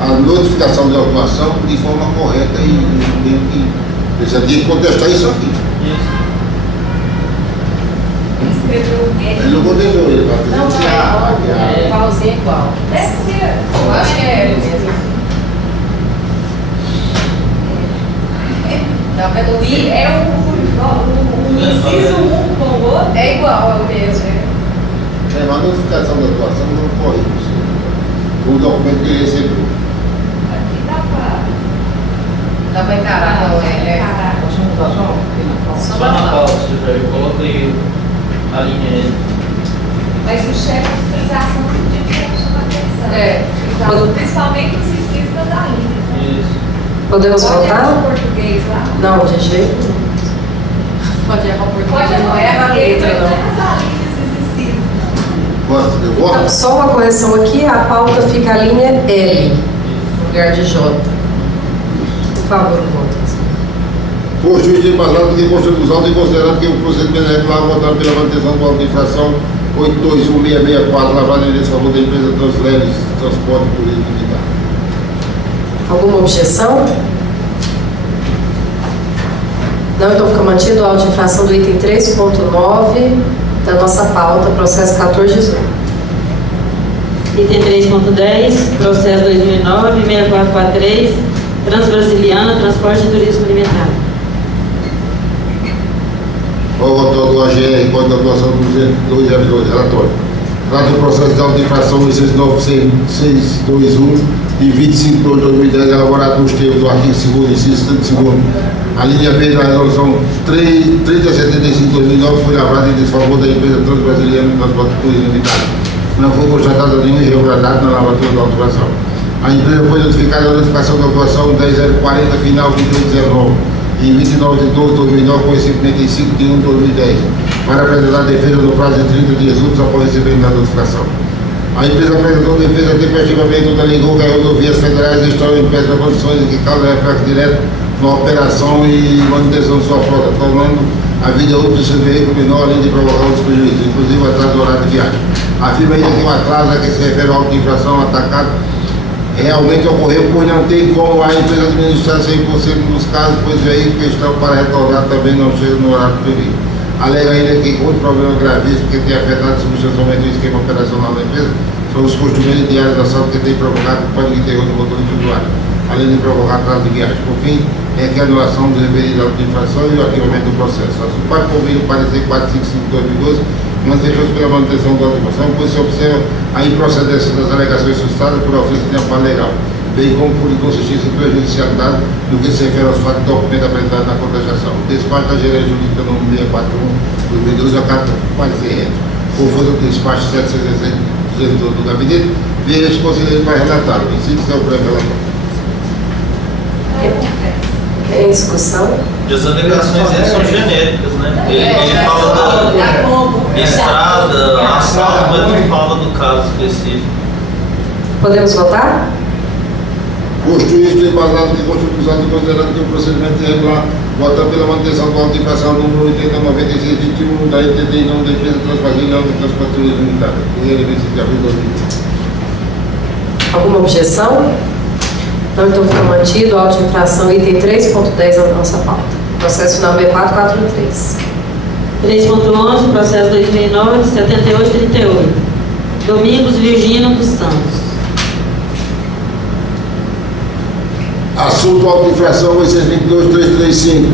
a notificação de ocupação de forma correta e não tem que. Ele já tinha que contestar isso aqui. Isso. Ele escreveu o Ele não não contestou ele, mas Não, dizendo que o pauzinho é igual. Deve ser. Eu acho que é ele mesmo. Tá vendo? E é o inciso 1 com o outro. É igual, é o mesmo. mas a notificação da atuação não corre por cima. O documento que ele recebeu. Aqui Dá pra encarar, não é? encarar. Posso mudar só? Só Só na na pauta. pauta, se tiver. Eu coloquei a linha aí. Mas o chefe de fiscalização podia chamar atenção. É. Principalmente os incisos das alíneas. Isso. Podemos Pode errar o votar? português lá. Não, de jeito nenhum. Pode errar o português, Pode não errar erra a o português, letra, mas não. as alíneas dos incisos. Gosta de Então, voto? só uma correção aqui, a pauta fica a linha L, no lugar de J. Por favor, voto. Por juiz de embasado que consta dos autos e considerado que o procedimento é regular votado pela manutenção do auto de infração 821664, lavado em desfavor da empresa Transleves Transporte Turismo Militar. Alguma objeção? Não, então fica mantido o auto de infração do item 3.9 da nossa pauta, processo 1418. Item 3.10, processo 2009-6443, Transbrasiliana, Transporte e Turismo Limitado. O autor do AGR, Código de Atuação 20202, relatório. Trata do processo de auto de infração 69621 de 25 de 2010, elaborado nos termos do artigo 2º, inciso 32. A linha B da resolução 3075/2009 foi lavrada em desfavor da empresa Transbrasiliana de Transporte e Turismo Limitado. Não foi constatada nenhuma irregularidade na lavatura da autorização. A empresa foi notificada da notificação da autuação 10040, final 2819, em 29 de 12 de 2009, conhecimento em 5 de 1 de 2010, para apresentar a defesa no prazo de 30 dias úteis após recebimento da notificação. A empresa apresentou defesa tempestivamente onde alegou que as rodovias federais estão em péssimas condições e que causa reflexo direto na operação e manutenção de sua frota, tornando a vida útil de seu veículo menor, além de provocar outros prejuízos, inclusive atraso do horário de viagem. Afirma ainda que o atraso a que se refere ao auto de infração atacado realmente ocorreu, pois não tem como a empresa administrar 100% dos casos, pois o veículo que estão para retornar também não chega no horário previsto. Alega ainda que outro problema gravíssimo que tem afetado substancialmente o esquema operacional da empresa são os costumeiros diários de assalto que tem provocado pânico e terror no motorista usuário, além de provocar atraso de viagem. Por fim, é que a anulação do referido auto de infração e o arquivamento do processo. A SUPAR convém o parecer 455/2012 manter-se pela manutenção da autorização, pois se observa a improcedência das alegações suscitadas por ausência de amparo legal, bem como por inconsistência e prejudicialidade no que se refere aos fatos do documento apresentado na contestação. O despacho da gerência jurídica número 641/2012 acata parecer reto. Conforme o despacho 766 do gabinete, veja este conselheiro para relatar. O princípio é o pré-relatório. Em discussão? E as alegações eles são genéricas, né? Ele fala da estrada, assalto, mas não fala do caso específico. Podemos votar? Posto isto, embasado que consta dos autos, considerando que o procedimento é irregular, votando pela manutenção do auto de infração número 809621 da ETD em nome da empresa Transbrasiliana de Transporte Turismo Limitada, primeiro 25 de abril de 2020. Alguma objeção? Não, então fica mantido o auto de infração item 3.10 da nossa pauta. Processo final B443. 3.11, processo 2009-7838, Domingos Virgínio dos Santos. Assunto auto de infração 822.335.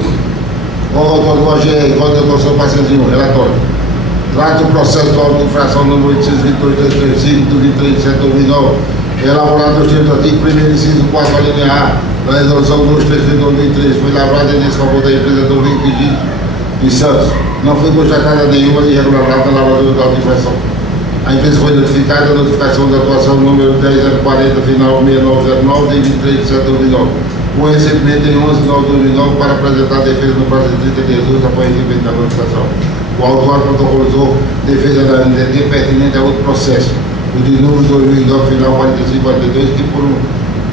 Com o autor do AGR, Código de Atuação 401, relatório. Trata o processo do auto de infração número 822.335, do 23 de setembro de 2009, elaborado nos termos do artigo 1º, inciso 4, a linha A, da resolução 233 de 2003, foi lavrada em desfavor da empresa do Vídeo em Santos. Não foi constatada nenhuma irregularidade na lavadora do auto de infração. A empresa foi notificada, a notificação da atuação número 10040, final 6909, de 23 de setembro de 2009, com recebimento em 11 de 9 de 2009 para apresentar a defesa no prazo de 30 dias úteis após recebimento da notificação. O autor protocolizou defesa da NDT pertinente a outro processo, o de número 2009, final 4542, que por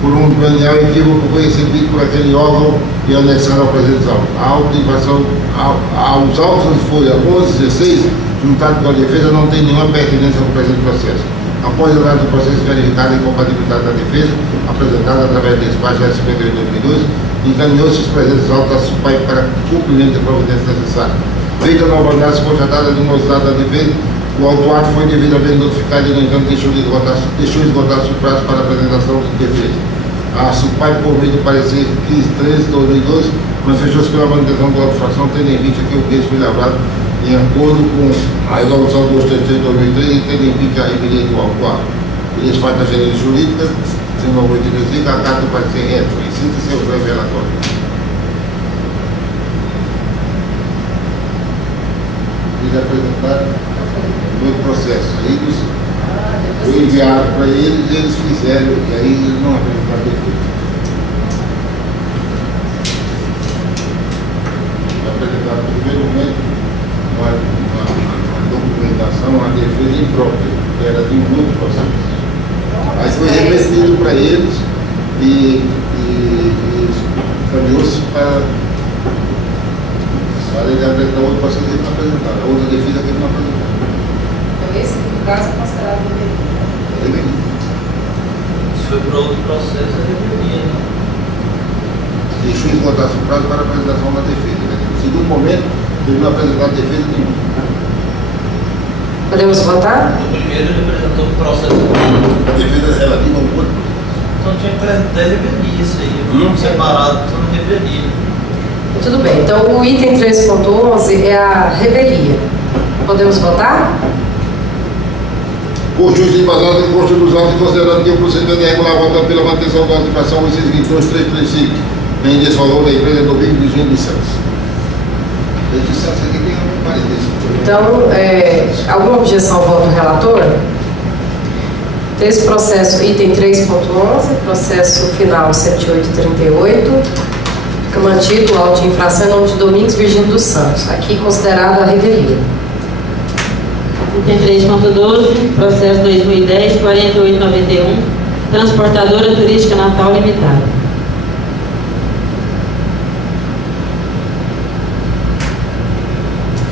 um planejamento equívoco foi recebido por aquele órgão e anexado ao presente auto. A auto-infração aos autos de folha 1116, juntado com a defesa, não tem nenhuma pertinência ao presente processo. Após a análise do processo verificada a incompatibilidade da defesa, apresentada através do despacho 58/2012, encaminhou-se os presentes autos à SUPAI para cumprimento de providências necessárias. Feita a nova análise constatada de morosidade da defesa, O autuado foi devidamente notificado e, no entanto, deixou esgotar seu prazo para apresentação de defesa. A SUPAI, por meio do parecer 15/13/2012, manifestou-se pela manutenção da auto-infração, tendo em vista que o case foi lavrado em acordo com a resolução 233/2013 e tendo em vista a revelia do autuado. E esse faz da gerência jurídica, sendo 85, a carta do parecer reto. E cita seu breve relatório. Eles apresentaram no processo. Aí foi enviado para eles e eles fizeram, e aí eles não apresentaram defesa. Apresentaram no primeiro momento uma documentação, uma defesa imprópria, que era de um outro processo. Aí foi revertido para eles e caminhou-se para ele apresentar outro processo que ele não apresentaram, a outra defesa que ele não apresentou. Então, esse caso é considerado revelia. Se foi para outro processo, é revelia, né? Deixou esgotar seu prazo para a apresentação da defesa. No segundo momento, ele não apresentou defesa nenhuma. Podemos votar? No primeiro ele apresentou o processo. A defesa é relativa ao outro. Então tinha que apresentar revelia isso aí, separado, então não revelia. Tudo bem, então o item 3.11 é a revelia. Podemos votar? Por juiz embasado em consta dos autos, considerando que o procedimento é regular, votando pela manutenção da auto-infração, o inciso 22335, em desfavor da empresa do Vídeo de Santos. De Santos aqui tem algum parede. Então, alguma objeção ao voto do relator? Desse processo, item 3.11, processo final 10838, fica mantido o auto de infração em nome de Domingos Virgínio dos Santos, aqui considerado a revelia. Item 3.12, processo 2010-4891, transportadora turística Natal Limitada.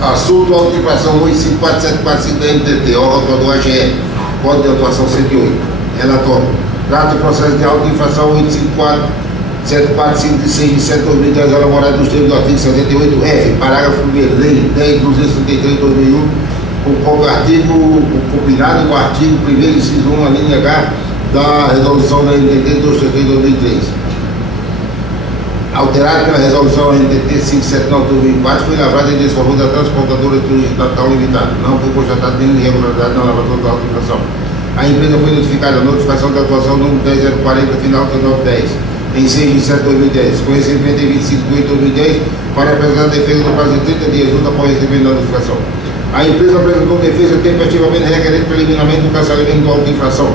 Assunto auto-infração 854745 da NTT, órgão do AGE, Código de Atuação 108. Relatório. Trata o processo de auto-infração 854745 de 6/7/2010, elaborado nos termos do artigo 78F, parágrafo 1º, lei 10.233/2001, com o artigo combinado com o artigo 1º, inciso 1, a linha H da resolução da NTT 233/2003. Alterado pela resolução NTT 579/2004, foi lavrado em desfavor da transportadora turística Natal Limitada. Não foi constatada nenhuma irregularidade na lavratura da auto-infração. A empresa foi notificada, a notificação da atuação número 10040, final 3910, em 6/7/2010, com recebimento em 25/8/2010, para apresentar a defesa no prazo de 30 dias após o recebimento da notificação. A empresa apresentou defesa tempestivamente requerendo preliminarmente o cancelamento da auto-infração,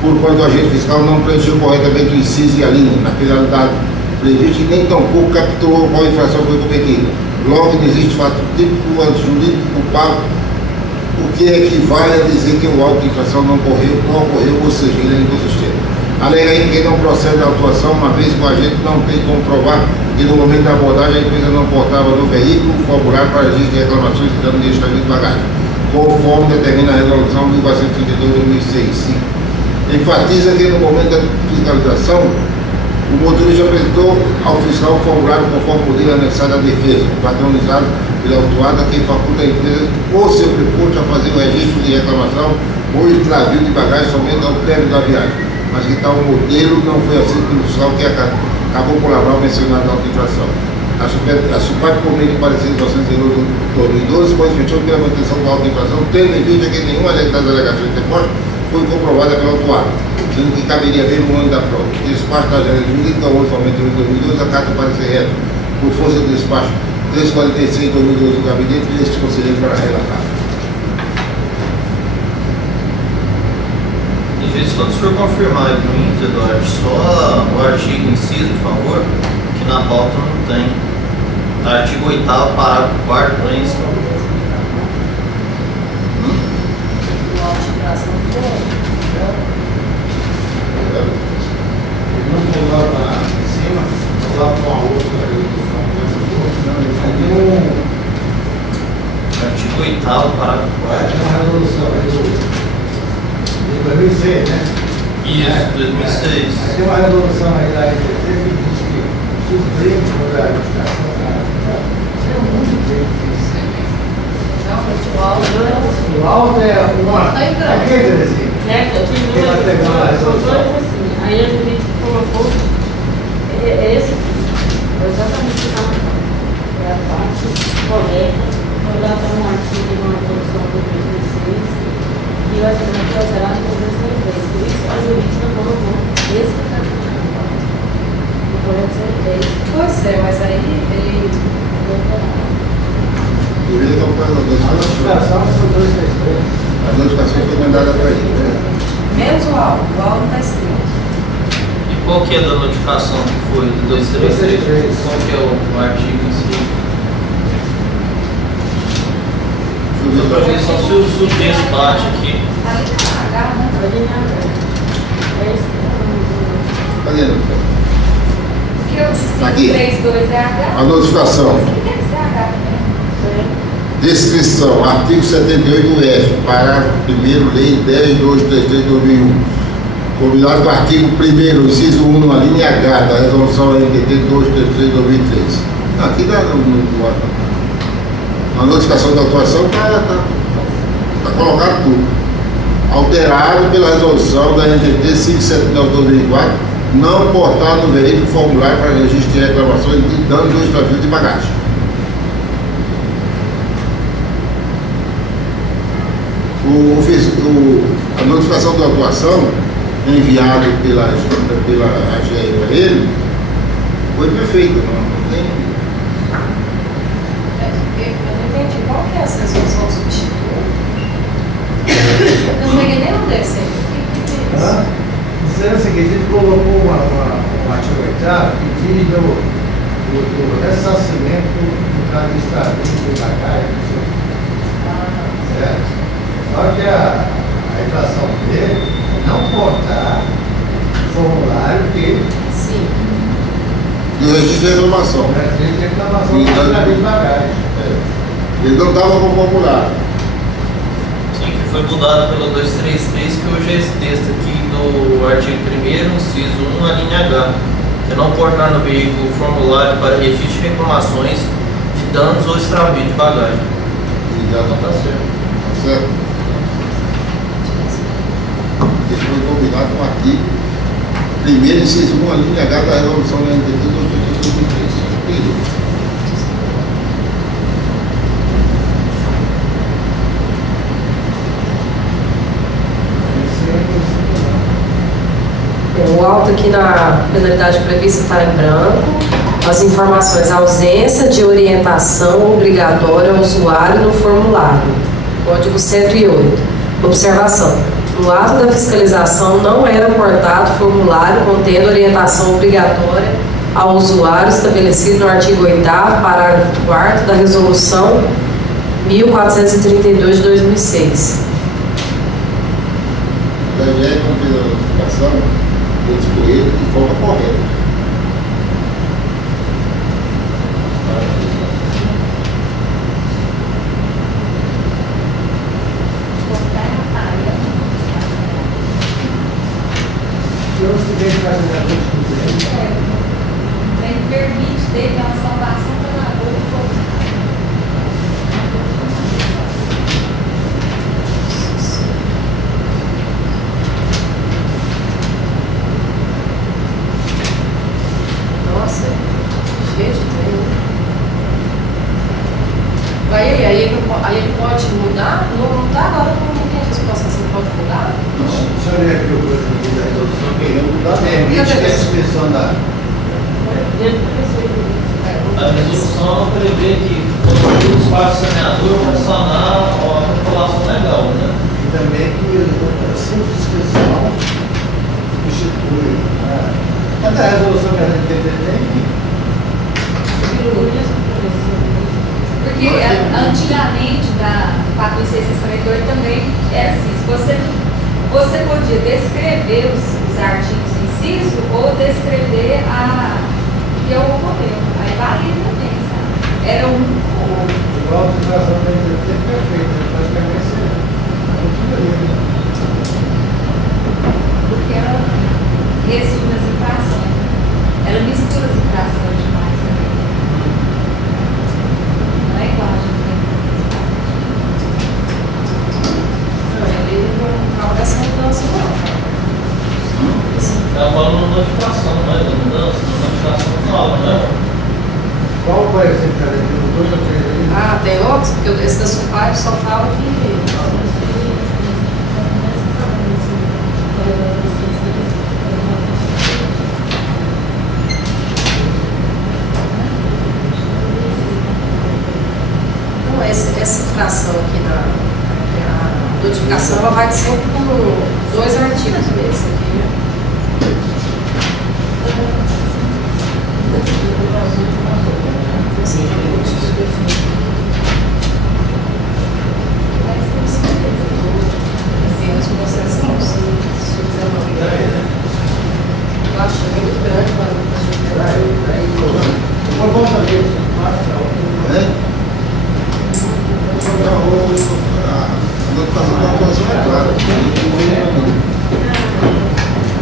por quanto o agente fiscal não preencheu corretamente o inciso e a linha na penalidade prevista e nem tampouco capturou qual infração foi cometida. Logo, não existe fato típico antijurídico culpável, o que equivale a dizer que o auto de infração não ocorreu, ou seja, ele é inconsistente. Alega ainda que não procede a autuação, uma vez que o agente não tem como provar que no momento da abordagem a empresa não portava no veículo o formulário para registro de reclamações e dano de extravio de bagagem, conforme determina a resolução 1432/2006. Enfatiza que no momento da fiscalização, o motorista apresentou ao fiscal o formulário conforme o modelo anexado à defesa, padronizado pela autuada, que faculta a empresa ou seu preposto a fazer o registro de reclamação ou extravio de bagagem somente ao término da viagem, mas que tal modelo não foi aceito pelo fiscal, que acabou por lavrar o mencionado auto-infração. A SUPAI, por meio de parecer 902/2012, manifestou pela manutenção da auto-infração, tendo em vista que nenhuma das alegações depostas foi comprovada pela autuada, sendo que caberia ver no ano da prova. Despacho da gerência jurídica 8/98/2012, a carta parecer reta, por força do despacho 346/2012 do gabinete deste conselheiro para relatar. Quando o senhor confirmar aí para mim, Eduardo, só o artigo inciso, por favor, que na pauta não tem. Artigo 8º, parágrafo 4º, não é isso? Não coloca lá em cima, coloca com a outra Artigo 8º, parágrafo 4º. tem uma resolução de 2006, né? Isso, 2006. Aí tem uma resolução aí da NTT que diz que suprime toda a administração. Isso é muito bem. O alto é uma. Aquele desenho. Certo? Eu tive Quem vai pegar a resolução? assim. Aí a gente colocou esse aqui. Exatamente o que está marcado. É a parte correta. Vou dar para um artigo de uma produção do 2006 e vai ser alterado por 2003. Por isso a jurídica colocou esse que está marcado. O correto é esse. Pois é, mas aí ele. Deveria não fazer a notificação. São 233. A notificação foi mandada para ele, né? Menos o álcool está escrito. E qual que é da notificação que foi do 233? Qual que é o artigo em si? Para ver só se o texto bate aqui. Ali na H, né? É esse que Cadê? Porque o Aqui. 532 é H. A notificação. Deve ser H também. Descrição, artigo 78F, parágrafo 1º, lei 10.233 de 2001. Combinado com o artigo 1º, inciso 1, na linha H da resolução NPT 233 de 2003. Aqui dá na notificação da atuação está colocado tudo. Alterado pela resolução da NPT 579 de 2004, não portar no veículo formulário para registro de reclamações de danos ou extravio de bagagem. A notificação da atuação enviada pela AGE para ele foi perfeita, não tem. Eu não entendi qual que é essa resolução substituta. Eu não peguei nenhum desse aí. Dizendo o seguinte, ele colocou um artigo 8º pedindo o ressarcimento do caso de extravio de bagagem. Certo? Só que a inflação dele não portar o formulário que Sim. E o registro de reclamação. tem reclamação do extravio de bagagem. Ele não estava com o formulário. Sim, que foi mudado pela 233, que hoje é esse texto aqui do artigo 1º, inciso 1, a linha H. Que é não portar no veículo formulário para registro de reclamações de danos ou extravio de bagagem. Já não está certo. Está certo? Ele foi combinado com o artigo 1º, inciso 1, a linha H da resolução da NPT 233 de 2003. O alto aqui na penalidade prevista está em branco. As informações: ausência de orientação obrigatória ao usuário no formulário. Código 108. Observação: no ato da fiscalização não era portado formulário contendo orientação obrigatória ao usuário estabelecido no artigo 8º, parágrafo 4º da Resolução 1432 de 2006. A AGE não fez a notificação, eu discorrer de forma correta. Nem permite dele a salvação pela dor. Nossa, cheio de trem. Aí ele pode mudar? Não está agora, não entendi esse processo, ele pode mudar? Deixa eu ler aqui o coisa da resolução que eu mudar. Permite que a inscrição da. A resolução prevê que quando os partes saneadores vão sanar a população legal, né? E também que o centro de inscrição substitui. Cada resolução que a gente tem. Porque antigamente, da 4.648 também era assim, se você podia descrever os artigos inciso ou descrever o que ocorreu. Aí valia também, sabe? Era um ou outro. A utilização da IDT é perfeita, praticamente Porque era resumo das infrações. Era mistura das infrações demais também. Não é igual a gente tem. Ela fala na notificação, não é? Da mudança, na notificação não fala, né? Qual foi esse cara? Tem 2 ou 3 aí? Ah, tem outros? Porque esse da Supar só fala que... Então, essa fração aqui na notificação, ela vai sempre com 2 artigos mesmo aqui, né? Eu acho muito grande para Uma volta mesmo. A notificação é clara.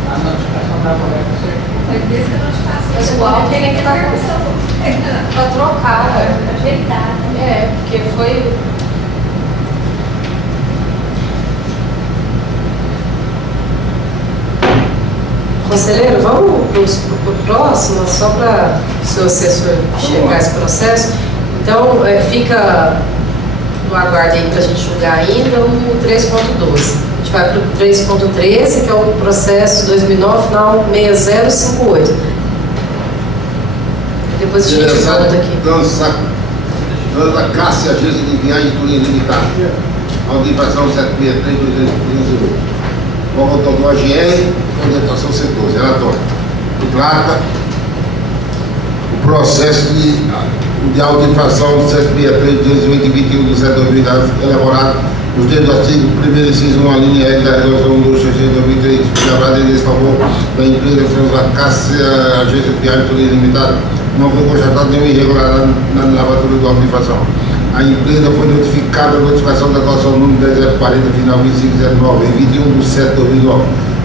A notificação está correta, certo? Mas desde que a notificação. Mas o auto tem que estar para trocar, Ajeitar. É, porque foi. Conselheiro, vamos para o próximo, só para o seu assessor chegar esse processo. Então, fica no aguardo aí para a gente julgar ainda o 3.12. A gente vai para o 3.13, que é o processo 2009, final 6058. Depois a gente volta aqui. Dando Cássia, agência de viagem Cunha limitada. Audição 763 2011. Promotor do AGR, orientação C12, relatório. Trata o processo de auto-infração 763-221 do 7 elaborado nos termos do artigo 1º inciso 1, a linha R da resolução 2/2003, gravada em desfavor da empresa Cássia, agência de viagem limitada. Não foi constatado nenhuma irregularidade na lavatura do auto-infração. A empresa foi notificada da notificação da atuação número 10040, final 2509, em 21 de 7 de 2009,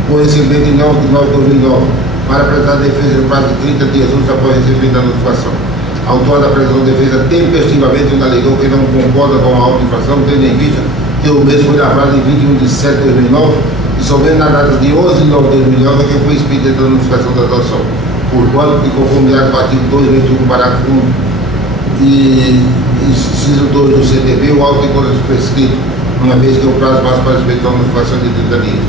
por recebimento em 9 de 9 de 2009, para apresentar a defesa no prazo de 30 dias úteis após recebimento da notificação. A autora da apresentação de defesa tempestivamente alegou que não concorda com a auto-infração, tendo em vista que o mesmo foi lavrado em 21 de 7 de 2009 e somente na data de 11 de 9 de 2009 é que foi expedida a notificação da atuação. Por quanto, de conformidade com o artigo 281, parágrafo 1 e inciso 2 do CTB, o auto encontra prescrito, uma vez que o prazo máximo para respeitar a notificação de 30 dias.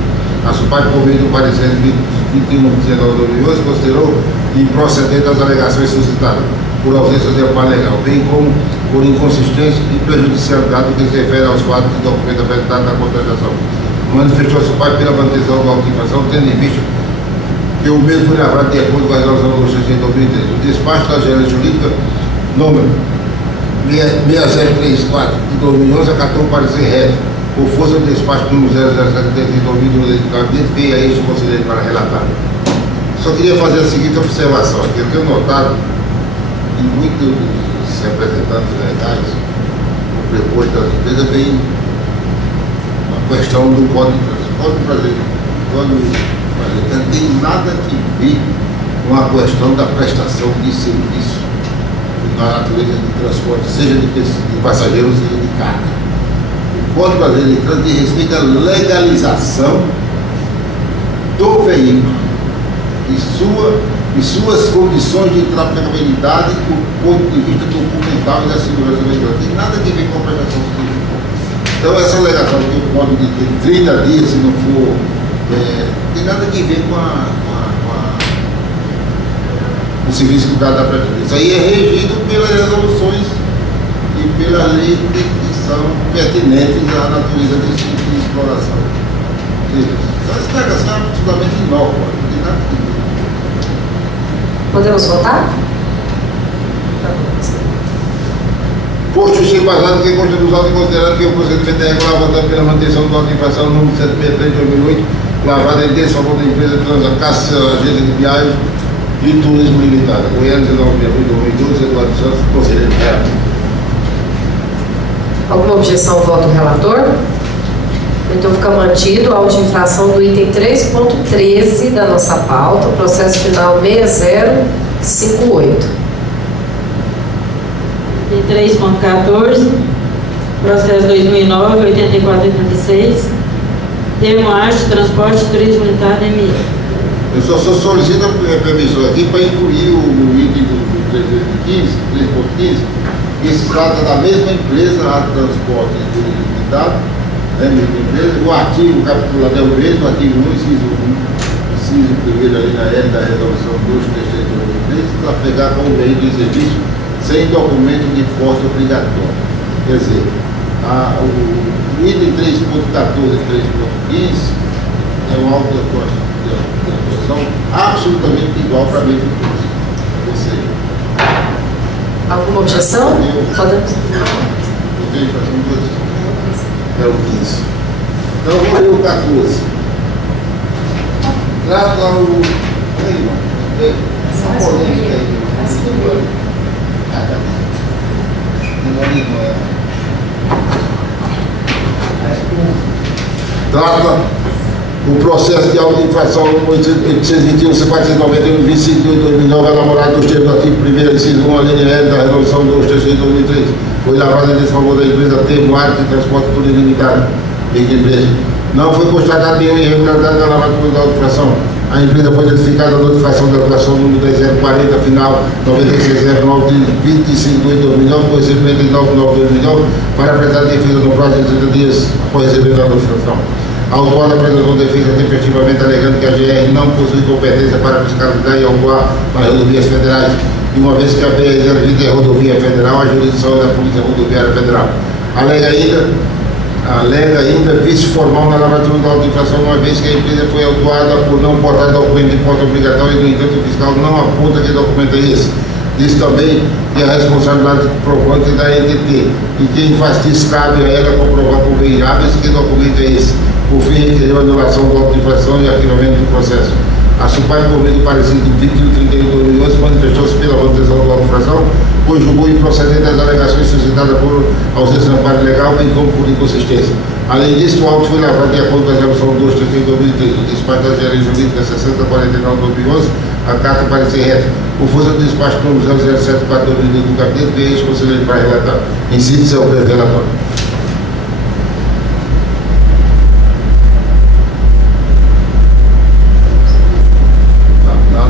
A SUPAC, por meio do parecer 21 de 19 de 2011, considerou improcedente as alegações suscitadas por ausência de amparo legal, bem como por inconsistência e prejudicialidade do que se refere aos fatos e documentos apresentados na contratação. Manifestou a SUPAC pela manutenção da auto-infração, tendo em vista que o mesmo foi lavrado de acordo com a resolução do 2013. O despacho da gerência jurídica número 6034 de 2011 acatou o parecer reto, por força do despacho número 007 de 2012 do gabinete, veio a este conselheiro para relatar. Só queria fazer a seguinte observação aqui. Eu tenho notado que muitos dos representantes legais, o prepôs das empresas, vem a questão do Código de Trânsito. O Código brasileiro não tem nada que ver com a questão da prestação de serviço na natureza de transporte, seja de passageiros, seja de carga. O Código Brasileiro de Trânsito diz respeito à legalização do veículo e suas condições de intraplicabilidade do ponto de vista documental e da segurança veicular. Não tem nada a ver com a prestação de serviço. Então, essa alegação que o Código de 30 dias, se não for, não tem nada a ver com o serviço que o cara dá para a Isso aí é regido pelas resoluções e pelas leis que são pertinentes à natureza desse tipo de exploração. Então, essa explicação é absolutamente inócua, não tem nada a ver. Podemos votar? Posto ser basado que consta dos autos considerando que o procedimento é regular, votando pela manutenção do auto de infração número 763 de 2008, lavada em desfavor da empresa Cássia, agência de viagem e turismo limitada. Goiânia-GO, 2012, Eduardo Santos, conselheiro real. Alguma objeção ao voto do relator? Então fica mantido a auto-infração do item 3.13 da nossa pauta, processo final 6058. Item 3.14, processo 2009, 8486, termo arte, transporte, turismo militar, MI. Eu só solicito a permissão aqui para incluir o item do 3.15, que se trata da mesma empresa, a Transporte Limitado, né, mesma empresa. O artigo capitulado é o mesmo, artigo 1, inciso 1, inciso 1 ali na L da resolução 2/3 para pegar com o veículo de serviço sem documento de força obrigatória. Quer dizer, o item 3.14 e 3.15 é uma autorização absolutamente igual para a mesma coisa. Ou seja, alguma objeção? Podemos. É o 15. Então vou ler o 14. Trata o. Aí, mano. Uma polêmica aí. Trata o processo de auto-infração 821, 491, 25 de 2009, elaborado nos termos do artigo 1º, inciso 1, a linha L da resolução 2/3 de 2003, foi lavrada em desfavor da empresa Termo Arte de Transporte Turismo Limitado, empresa. Não foi constatada nenhuma irregularidade na lavratura da auto-infração. A empresa foi notificada a notificação da atuação número 10040, final 9609, de 25 de 2009, com recebimento de 9/9/2009, para apresentar defesa no prazo de 30 dias após receber a notificação. A autora apresentou defesa efetivamente alegando que a GR não possui competência para fiscalizar e autuar nas rodovias federais, e uma vez que a BR-020 é rodovia federal, a jurisdição é da Polícia Rodoviária Federal. Alega ainda vício formal na lavratura da auto-infração, uma vez que a empresa foi autuada por não portar documento de porta obrigatório e, no entanto, o fiscal não aponta que documento é esse. Diz também que a responsabilidade provante da EDT, e quem faz isso cabe a ela comprovar por veíveis que documento é esse. Por fim, requeriu a anulação da auto-infração e arquivamento do processo. A SUPAI, por meio do parecido 21/31/2011, manifestou-se pela manutenção da auto-infração, pois julgou improcedente as alegações suscitadas por ausência de amparo legal, bem como por inconsistência. Além disso, o auto foi lavrado de acordo com a resolução 2/3/2013, o despacho da Gerência Jurídica 6049/2011, a carta parecer reta, por força do despacho número 007/4/2012 do gabinete, veio ex-conselheiro para relatar. Em síntese, é o breve relatório.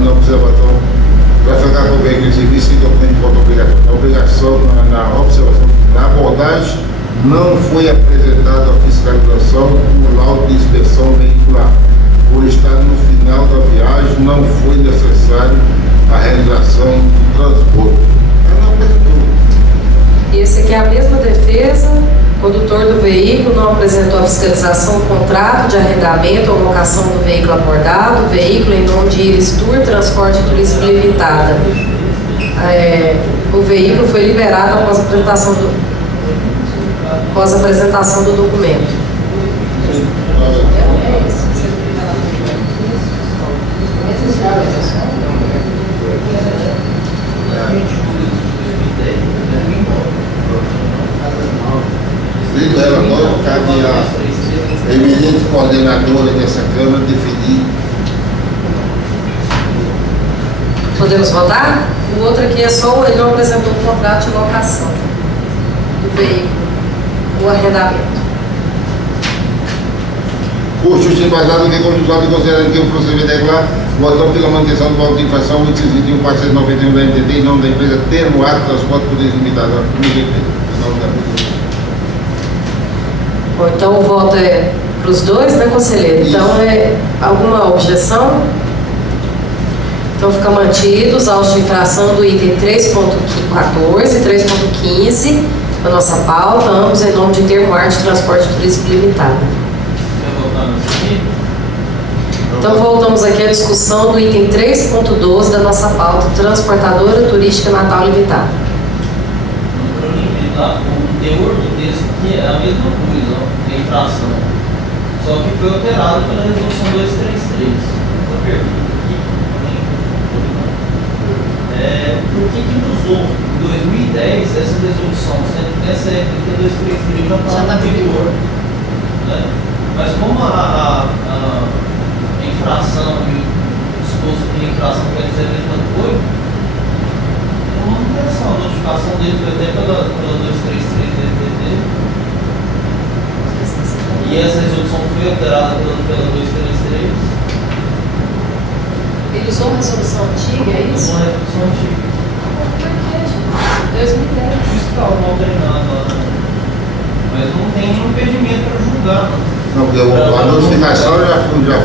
Na observação, para ficar com o veículo de serviço e documento de porta obrigatório. A obrigação na observação, na abordagem, não foi apresentada a fiscalização do laudo de inspeção veicular. Por estar no final da viagem, não foi necessário a realização do transporte. Ela não apresentou. E esse aqui é a mesma defesa. O condutor do veículo não apresentou a fiscalização do contrato de arrendamento ou locação do veículo abordado, veículo em nome de Iris Tour Transporte Turismo Limitada. O veículo foi liberado após a apresentação do documento. Dentro do relatório, cabe a eminente coordenadora dessa Câmara definir. Podemos votar? O outro aqui é só, ele não apresentou o contrato de locação do veículo, o arrendamento. Por justiça embasada, que conjuntual e considerando que o procedimento é regular, votamos pela manutenção do auto de infração 821.491 da MTT em nome da empresa Termo Arte Transporte Turismo Limitado. Bom, então o voto é para os dois, né, conselheiro? Então, alguma objeção? Então, fica mantido os autos de infração do item 3.14 e 3.15 da nossa pauta, ambos em nome de Termo Arte Transporte Turismo Limitado. Então, voltamos aqui à discussão do item 3.12 da nossa pauta, Transportadora Turística Natal Limitada. O teor do texto que é a mesma coisa, a infração, só que foi alterado pela resolução 233. Essa pergunta aqui, por que usou em 2010 essa resolução, sendo que essa RT 233 já está no vigor, né? Mas como a infração e o disposto de infração quer dizer a mesma coisa, a manutenção, a notificação dele foi até pela 233 do DPT. E essa resolução foi alterada pela 233. usou uma resolução antiga, é isso? Uma resolução antiga. Por que, gente? 2010. Fiscal não treinado lá. Mas não tem nenhum impedimento para julgar. Não, porque a notificação eu já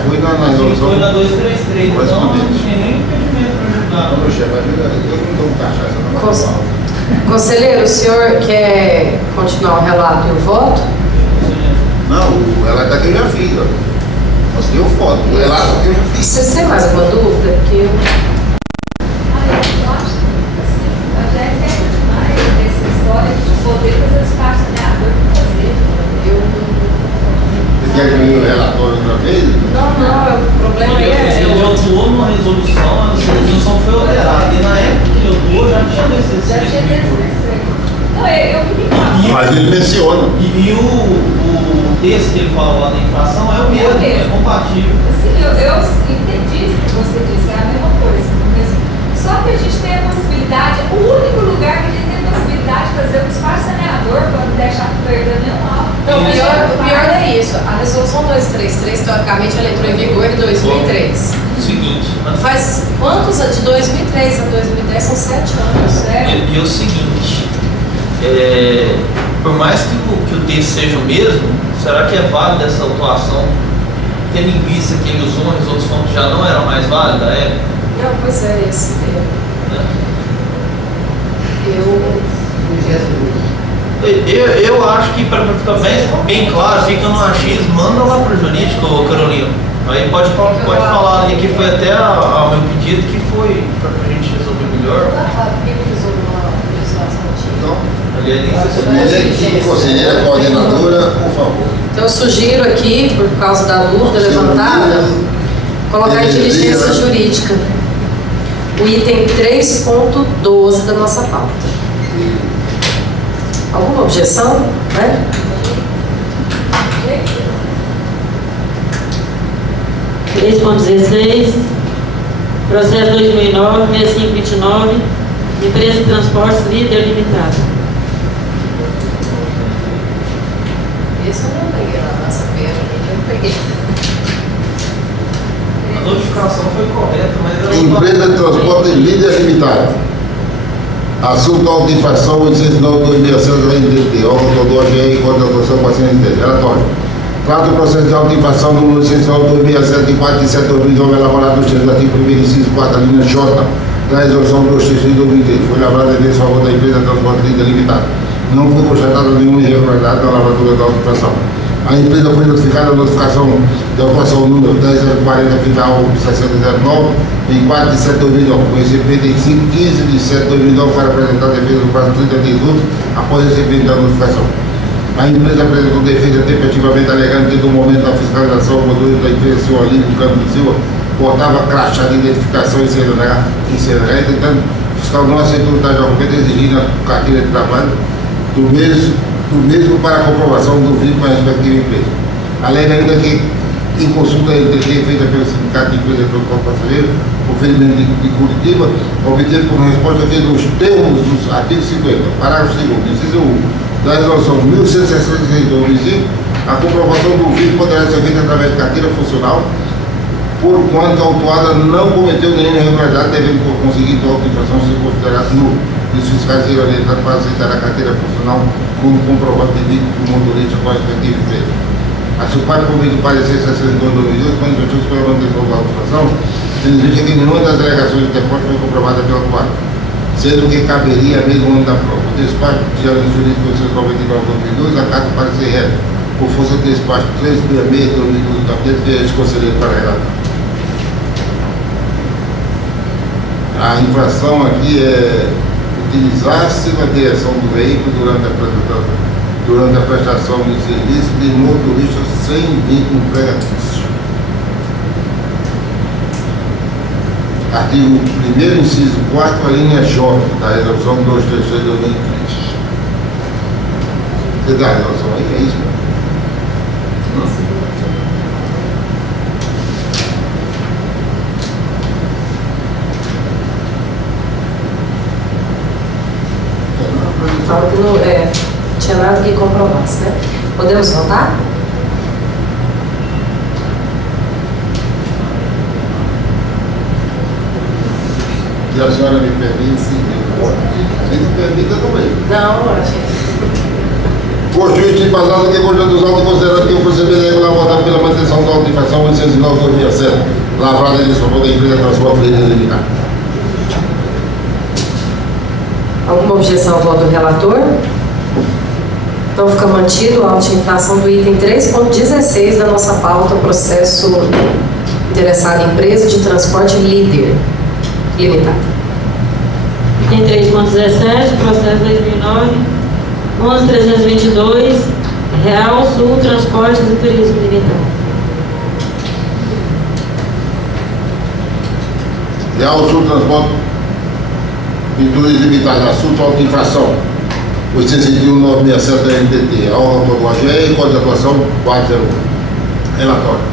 fui na resolução. Foi na 233, então não tem nenhum impedimento para julgar. Não, meu chefe, eu não dou cachaça, não. Conselheiro, o senhor quer continuar o relato e o voto? Não, ela tá aqui eu já fiz, ó. Nós temos foto, o relato aqui eu já fiz. Vocês têm mais alguma dúvida? Porque eu... Eu acho que assim, até quero demais essa história de poder fazer os partes saneador para fazer. Você quer que eu leia o relatório outra vez? Não, o problema é... Ele atuou numa resolução, a resolução foi alterada. E na época que ele atuou já tinha desses Já tinha três. não, eu me Mas ele menciona. E o texto que ele falou lá da infração é o mesmo, é compatível. Assim, eu entendi o que você disse, é a mesma coisa. Só que a gente tem a possibilidade, o único lugar que a gente tem a possibilidade de fazer um espaço saneador para não deixar perder nenhum alvo. Não, o pior é isso. A resolução 233, teoricamente, ela entrou em vigor em 2003. Seguinte. Faz quantos? De 2003 a 2010 são 7 anos, né? E o seguinte, por mais que o texto seja o mesmo, será que é válida essa atuação, tendo em vista que ele usou uma resolução que já não era mais válida à época? Não, pois é, esse mesmo. Né? Eu acho que para ficar bem claro, fica no achismo, manda lá para o jurídico, Carolina. Aí pode falar ali que foi até ao meu pedido, que foi para a gente resolver melhor. Por que ele usou uma legislação antiga? Conselheira, coordenadora, por favor. Então eu sugiro aqui, por causa da dúvida levantada, colocar em diligência jurídica o item 3.12 da nossa pauta. Alguma objeção? Né? (3.16) Processo 2009-6529, Empresa de Transportes Líder Limitada. Esse eu não peguei lá na nossa feira, eu não peguei. A notificação foi correta, mas Empresa de Transporte Líder Limitada. Assunto auto de infração 809-2067 da NDT, órgão do AGR contra a atuação com a CNT. Relatório. Trato do processo de auto de infração número licencial 2067 de 4 de 7 de 2009, elaborado no texto do artigo 1º, inciso 4, linha J, da resolução 233 de 2003. Foi elaborada em favor da empresa de transporte líder limitada. Não foi constatada nenhuma irregularidade na lavratura da auto de infração. A empresa foi notificada a notificação de atuação número 10.040, final 6009, em 4 de 7 de 2009, com recebimento em 15 de 7 de 2009 para apresentar a defesa no prazo de 30 dias úteis após o recebimento da notificação. A empresa apresentou defesa tempestivamente alegando que no momento da fiscalização o motorista da empresa, senhor Alívio do Campo do Silva, portava crachá de identificação em CNH, entretanto, o fiscal não aceitou o tais documentos exigindo a carteira de trabalho do mesmo para a comprovação do vínculo com a respectiva empresa. Alega ainda que, em consulta feita pelo Sindicato de Empresas de Transporte Passageiro, o ferimento de Curitiba, obteve por resposta que nos termos dos artigos 50, parágrafo 2º, inciso 1, da resolução 1166 de 2005, a comprovação do vínculo poderá ser feita através de carteira funcional, por quanto a autuada não cometeu nenhuma irregularidade, devendo conseguir a auto-infração ser considerado nulo. Os fiscais serão orientados para aceitar a carteira funcional como comprovante de vínculo do motorista com a respectiva empresa. A SUPAR, por meio do parecer 62/2002, manifestou pela manutenção da auto-infração, tendo visto que nenhuma das alegações de depósito foi comprovada pela autuada, sendo que caberia mesmo o ano da prova. O despacho de ordem jurídica 899/2002, a carta parecer reta, por força do despacho 366/2002, da presidente conselheiro para relatar. A infração aqui é utilizar-se na direção do veículo durante a prestação de serviço de motorista sem vínculo empregatício. Artigo 1º, inciso 4, a linha J da resolução 233 de 2003. Você dá a resolução aí? É isso? Fala que não tinha nada que comprovasse, né? Podemos votar? Se a senhora me permite, sim. Se não permite, eu também. Não, gente. Constituinte embasado que conjunto dos autos considerando que o procedimento é regular votado pela manutenção da auto-infração 809/2007, lavrada em favor da empresa Transporte Limitada. Alguma objeção ao voto do relator? Então fica mantido a auto-infração do item 3.16 da nossa pauta, processo interessado em empresa de transporte líder limitada. Item 3.17, processo 2009, 11.322, Real Sul Transportes e Turismo Limitado. Real Sul Transporte e Turismo Limitado, assunto auto-infração 801.967 da NTT, a honra do AGE e código de atuação 401. Relatório.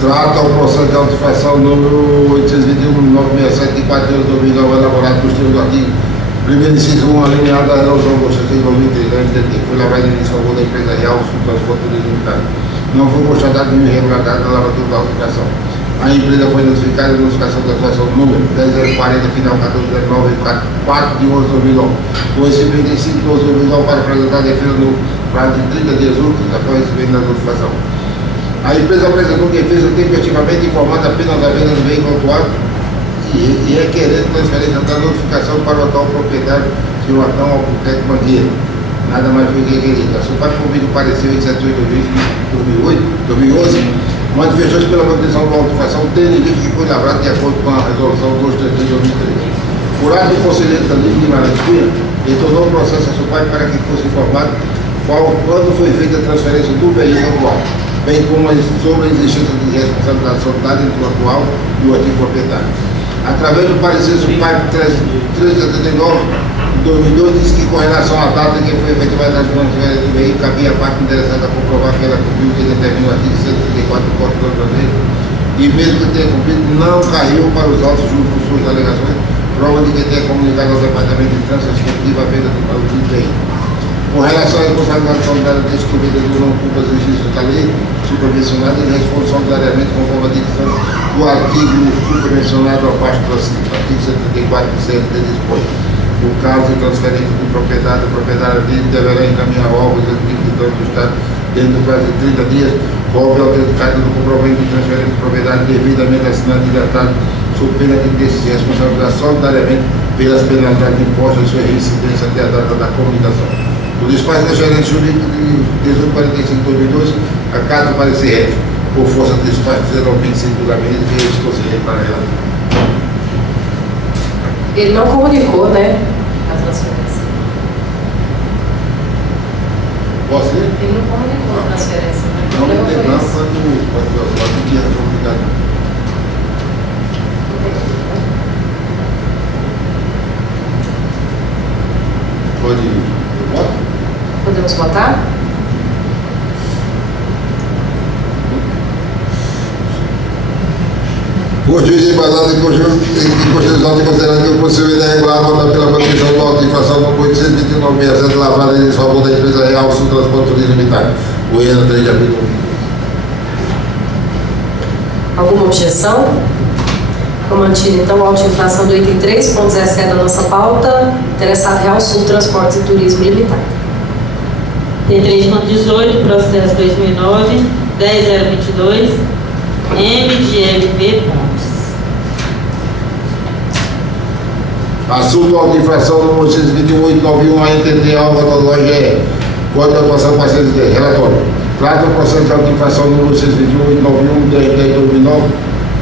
Trata o processo de auto-infração número 821.967 de 4 de 2009, elaborado no estilo do artigo 1º inciso 1, alineado à resolução do Centro de 2003 da NTT, foi lavrado em favor da empresa Real Sul Transporte e Turismo Limitado. Não foi constatado nenhuma irregularidade na lavratura da auto-infração. A empresa foi notificada de notificação da atuação número 10040, final 1409, 4 de 11 de 2009, com recebimento em 5 de 12 de 2009 para apresentar a defesa no prazo de 30 dias úteis após o recebimento da notificação. A empresa apresentou defesa tempestivamente informando apenas a venda do veículo autuado e requerendo transferência da notificação para o atual proprietário, senhor Antão Albuquerque Mangueira. Nada mais foi requerido. A SUPAC, por meio do parecer 878/2011, manifestou-se pela manutenção da auto-infração, tendo em vista que foi lavrado de acordo com a resolução 233 de 2013. Por ato do conselheiro Guimarães Cunha, ele tornou o processo a SUPAC para que fosse informado quando foi feita a transferência do veículo atual, bem como sobre a existência de responsabilidade solidária entre o atual e o antigo proprietário. Através do parecer SUPAC 379 de 2002, diz que com relação à data em que foi efetivada a transferência do veículo, cabia a parte interessada a comprovar que ela cumpriu o que determina o artigo 134 do Código Brasileiro e mesmo que tenha cumprido, não caiu para os autos junto com suas alegações, prova de que tenha comunicado ao Departamento de Trânsito a respectiva venda do veículo. Com relação à responsabilidade solidária deste que o vendedor não cumpre as exigências da lei supervencionada, ele responde solidariamente conforme a dicção do artigo supervencionado abaixo do artigo 134 do CLT dispõe. No caso de transferência do proprietário, o proprietário dele deverá encaminhar órgãos executivos do Estado dentro do prazo de 30 dias, cópia autenticada do comprovante de transferência do proprietário devidamente assinado e datado, sob pena de ter se responsabilizar solidariamente pelas penalidades impostas e sua reincidência até a data da comunicação. O despacho da gerente jurídica de 1845/2002, a caso do parecer rédito, por força do despacho 025 do gabinete que este conselheiro para ela. Ele não comunicou, né, a transferência. Posso ir? Ele não comunicou a transferência. O Não, problema foi não, esse. quando tinha comunicado. Pode ir. Eu voto? Podemos votar? O juiz embasado em constitucional de considerando que o procedimento é regular votado pela manutenção do auto-infração no 829/67 lavrada em favor da empresa Real Sul Transporte e Turismo Limitado, Goiânia, 3 de abril de 2012. Alguma objeção? Fica mantida então a auto-infração do item 3.17 da nossa pauta, interessado Real Sul Transportes e Turismo Limitado. Item 3.18, processo 2009, 10.022, M de MP pontos. Assunto auto-infração número 62891 ANTT Alva do OGE, Código de Atuação 410, relatório. Trata o processo de auto-infração número 62891 10/2009,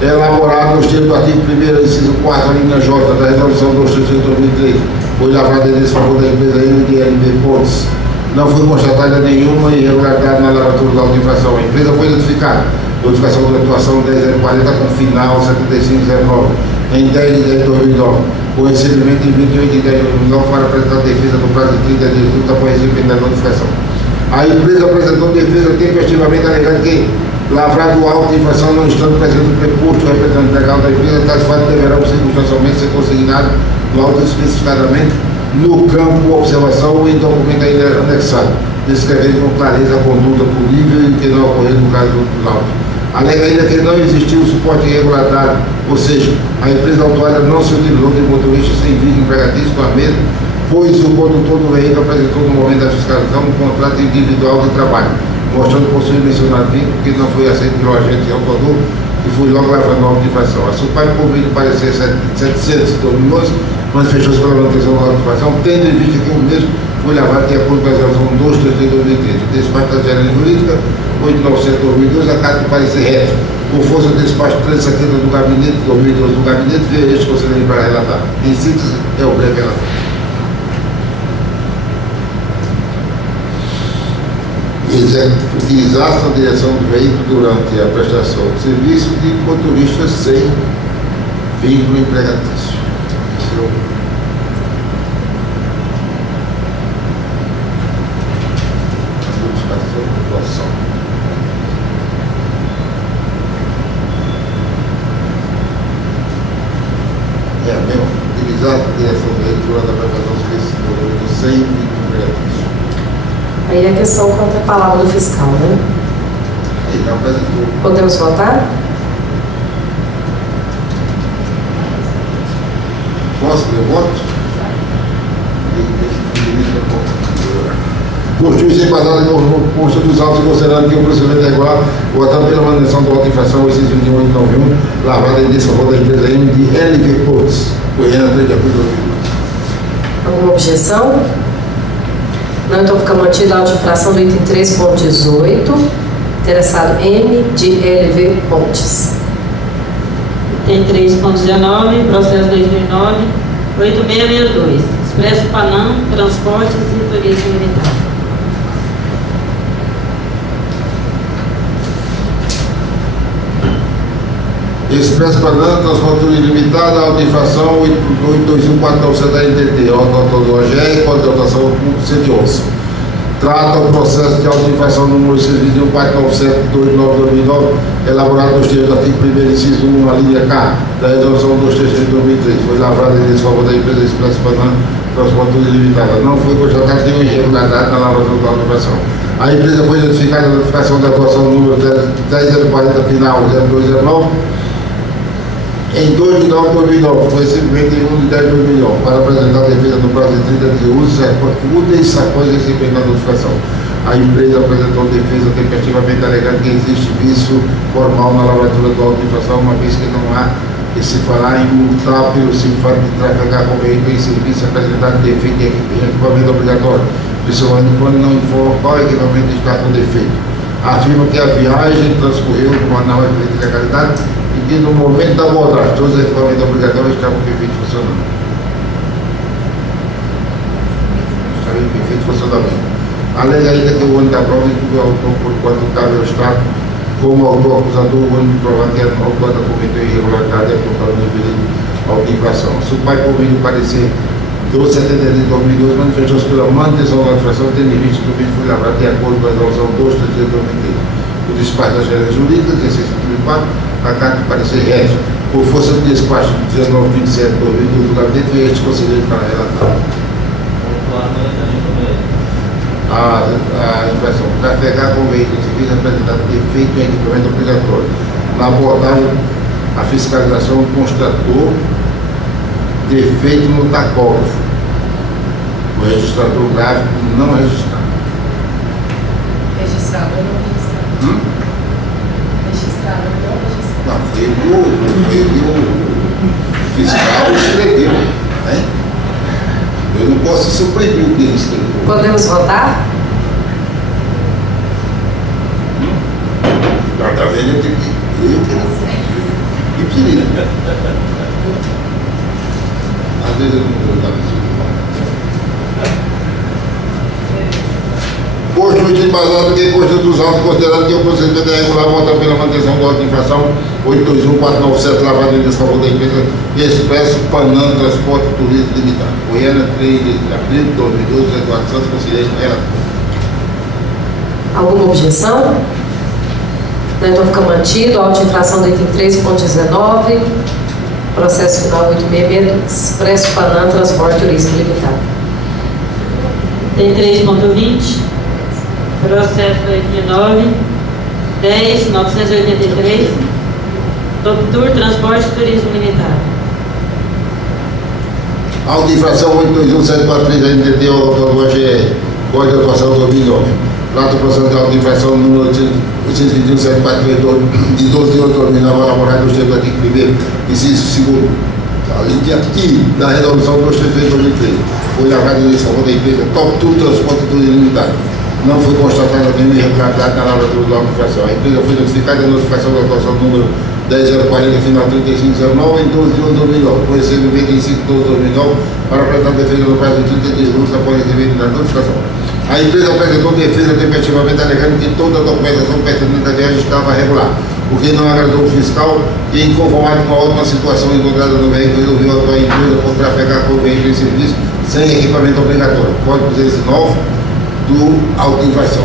elaborado no estilo do artigo 1º, inciso 4, linha J, da resolução 233 de 2003, foi lavrado em desfavor da empresa MDLB Pontes. Não foi constatada nenhuma irregularidade na lavratura da auto-infração. A empresa foi notificada. Notificação de atuação 10.040 com final 7509, em 10 de 10 de 2009, com recebimento em 28 de 10 de 2009 para apresentar defesa no prazo de 30 dias úteis após recebimento da notificação. A empresa apresentou defesa tempestivamente alegando que, lavrado auto-infração não estando presente no preposto representante legal da empresa, tais fatos deverão circunstancialmente ser consignados no auto especificadamente no campo observação e documento ainda anexado, descrevendo com clareza a conduta punível e que não ocorreu no caso dos autos. Alega ainda que não existiu suporte irregularidade, ou seja, a empresa autuada não se utilizou de motorista sem vídeo empregatício no mesmo, pois o condutor do veículo apresentou no momento da fiscalização um contrato individual de trabalho, mostrando possuir mencionado vínculo que não foi aceito pelo agente autuador e foi logo lavando a notificação. A SUPAI, por meio do parecer 700 de 2011, manifestou-se pela manutenção da notificação, tendo em vista que o mesmo foi lavado de acordo com a resolução 233 de 2013. O despacho da Gerência Jurídica 897 de 2012, acata de parecer reto, por força do despacho 370 do gabinete, 2012 do gabinete, veio este conselheiro para relatar. Em síntese, é o breve relator. Utilizasse na direção do veículo durante a prestação de serviço de motorista sem vínculo empregatício. É mesmo, utilizar a direção do veículo durante a prestação de serviço de motorista sem vínculo empregatício. Aí a questão contra a palavra do fiscal, né? Ele não apresentou. Podemos votar? Posso ler o voto? Por juiz embasado no posto dos autos, considerando que o procedimento é regular, votado pela manutenção do auto de infração 82891, lavada em desfavor da empresa M de LV Portos, Goiânia, 3 de abril de 2012. Alguma objeção? Não, então fica mantida a auto de infração do item 3.18, interessado M de LV Pontes. Tem 3.19, processo 2009, 8662, Expresso Panam, Transportes e Turismo Limitado. Expresso Panam, Transporte Ilimitado, auto-infração 82149 da NTT, autor do OGE, código de autuação 111. Trata o processo de auto-infração número 61497-29-2009, elaborado nos termos do artigo 1º, inciso 1, a linha K, da resolução 233 de 2003. Foi lavrada em desfavor da empresa Expresso Panam, Transporte Ilimitado. Não foi constatada nenhuma irregularidade na lavração da auto-infração. A empresa foi notificada na notificação da atuação número 10040, final 0209, em 2 de 9 de 2009, foi simplesmente em 1 de 10 de 2009, para apresentar a defesa no prazo de 30 dias úteis após receber a notificação. A empresa apresentou defesa tempestivamente alegando que existe vício formal na lavratura do auto de infração, uma vez que não há que se falar em multar pelo simples fato de trafegar com veículo em serviço apresentar defeito em equipamento obrigatório, principalmente quando não informa qual equipamento está com defeito. Afirma que a viagem transcorreu com uma não de legalidade e que no momento da abordagem todos os equipamentos obrigatórios estavam perfeitos funcionando. Estavam em perfeito funcionamento. Alega ainda que o ônibus da prova inclui o autor por quanto cabe ao Estado, como autor acusador, o ônibus provado que a autora cometeu irregularidade e apontado no período de infração. Se o pai, por meio do parecer 1273 de 2012, manifestou-se pela manutenção da infração, tendo em vista que o vídeo foi lavrado de acordo com a resolução 233 de 2013. O despacho da Gerência Jurídica, 1634, a carta de parecer reto, por força do despacho 1927 de 2012 do gabinete, veio este conselheiro para relatar. A infração trafegar com veículos civis apresentado defeito em equipamento obrigatório. Na abordagem, a fiscalização constatou defeito no tacógrafo. O registrador gráfico não registrado. Registrado ou não registrado? Registrado ou não registrado? Não, o fiscal escreveu, né? Eu não posso surpreender o que ele escreveu. Podemos votar? Tá vendo? Eu tenho que pedir. Às vezes eu não vou dar isso. Por juiz embasado que consta dos autos, considerando que o procedimento é regular, vota pela manutenção do auto de infração 821497, lavado em desfavor da empresa Expresso Panam Transporte Turismo Limitado. Goiânia, 3 de abril de 2012, Eduardo Santos, conselheiro relator. Alguma objeção? Então fica mantido a auto de infração do item 3.19, processo final 8662, Expresso Panam Transporte Turismo Limitado. Tem 3.20, processo 2009, 10.983, Tour Transporte e Turismo Limitado. Auto infração 821743 da NTT ao autor do AGR, Código de Atuação 2009. Trata o processo de auto infração número 821.743 de 12 de outubro de 2009, elaborado no Centro artigo 1º, inciso 2º, a linha I da resolução 233/2013. Foi lavrado em favor da empresa Top Tour Transporte e Turismo Limitado. Não foi constatada nenhuma irregularidade na lavratura da auto-infração. A empresa foi notificada da notificação da atuação número 10.040, final 3509, em 12 de 11 de 2009, com recebimento em 5 de 12 de 2009, para apresentar defesa no prazo de 30 dias úteis após recebimento da notificação. A empresa apresentou defesa tempestivamente, alegando que toda a documentação pertinente à viagem estava regular, porque não agradou o fiscal e, inconformado com a ótima situação encontrada no veículo, resolveu atuar a empresa por trafegar com o veículo em serviço sem equipamento obrigatório. Código 209 do auto-infração.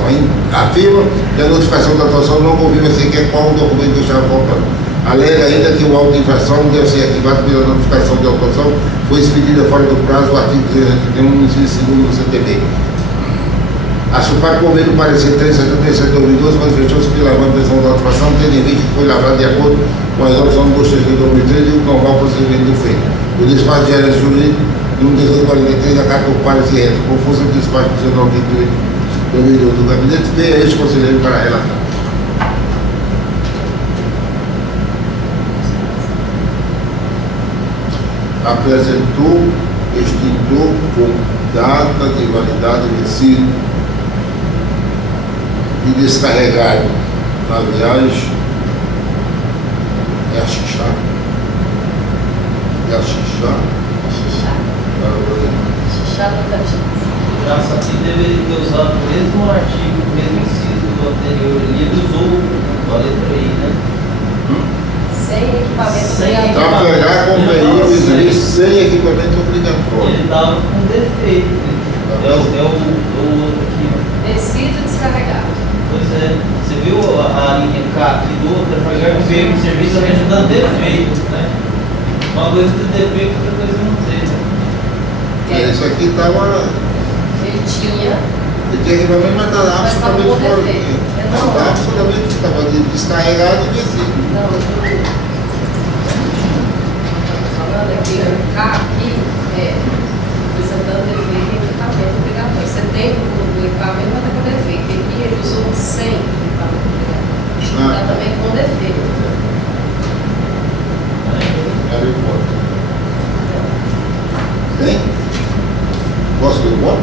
Afirma que a notificação da atuação não confirma sequer qual o documento que estava faltando. Alega ainda que o auto-infração deve ser arquivado pela notificação de autuação, foi expedida fora do prazo do artigo 331, inciso 2º do CTB. A SUPAC, por meio do parecer 377/2012, manifestou-se pela manutenção da autuação, tendo em vista que foi lavrado de acordo com a resolução 233/2013 e o normal procedimento do feito. O despacho de gerente jurídico número 1843 acata por parecer reto, com força do despacho 1928/2012 do gabinete, veio a este conselheiro para relatar. Apresentou extintor com data de validade vencido e descarregado na viagem. É a xixá. É a xixá. Já sabia que deveria ter usado o mesmo artigo, o mesmo inciso do anterior. Ele usou a letra I, né? Sem equipamento obrigatório. Trafegar com veículos sem equipamento obrigatório. Ele estava com defeito. É o outro aqui. Vencido e descarregado. Pois é. Você viu a linha K aqui do outro? Trafegar com veículo de serviço, a gente dá defeito, né? Uma coisa tem defeito, outra coisa não tem. Isso aqui estava. Ele tinha. Ele tinha equipamento, mas estava absolutamente com fora. defeito. Estava absolutamente, estava descarregado e vencido. Não, falando aqui, K aqui, apresentando defeito em equipamento obrigatório. Você tem o equipamento, mas está com defeito. Aqui ele usou sem equipamento obrigatório. Está também com defeito. Tem? Posso ver o voto?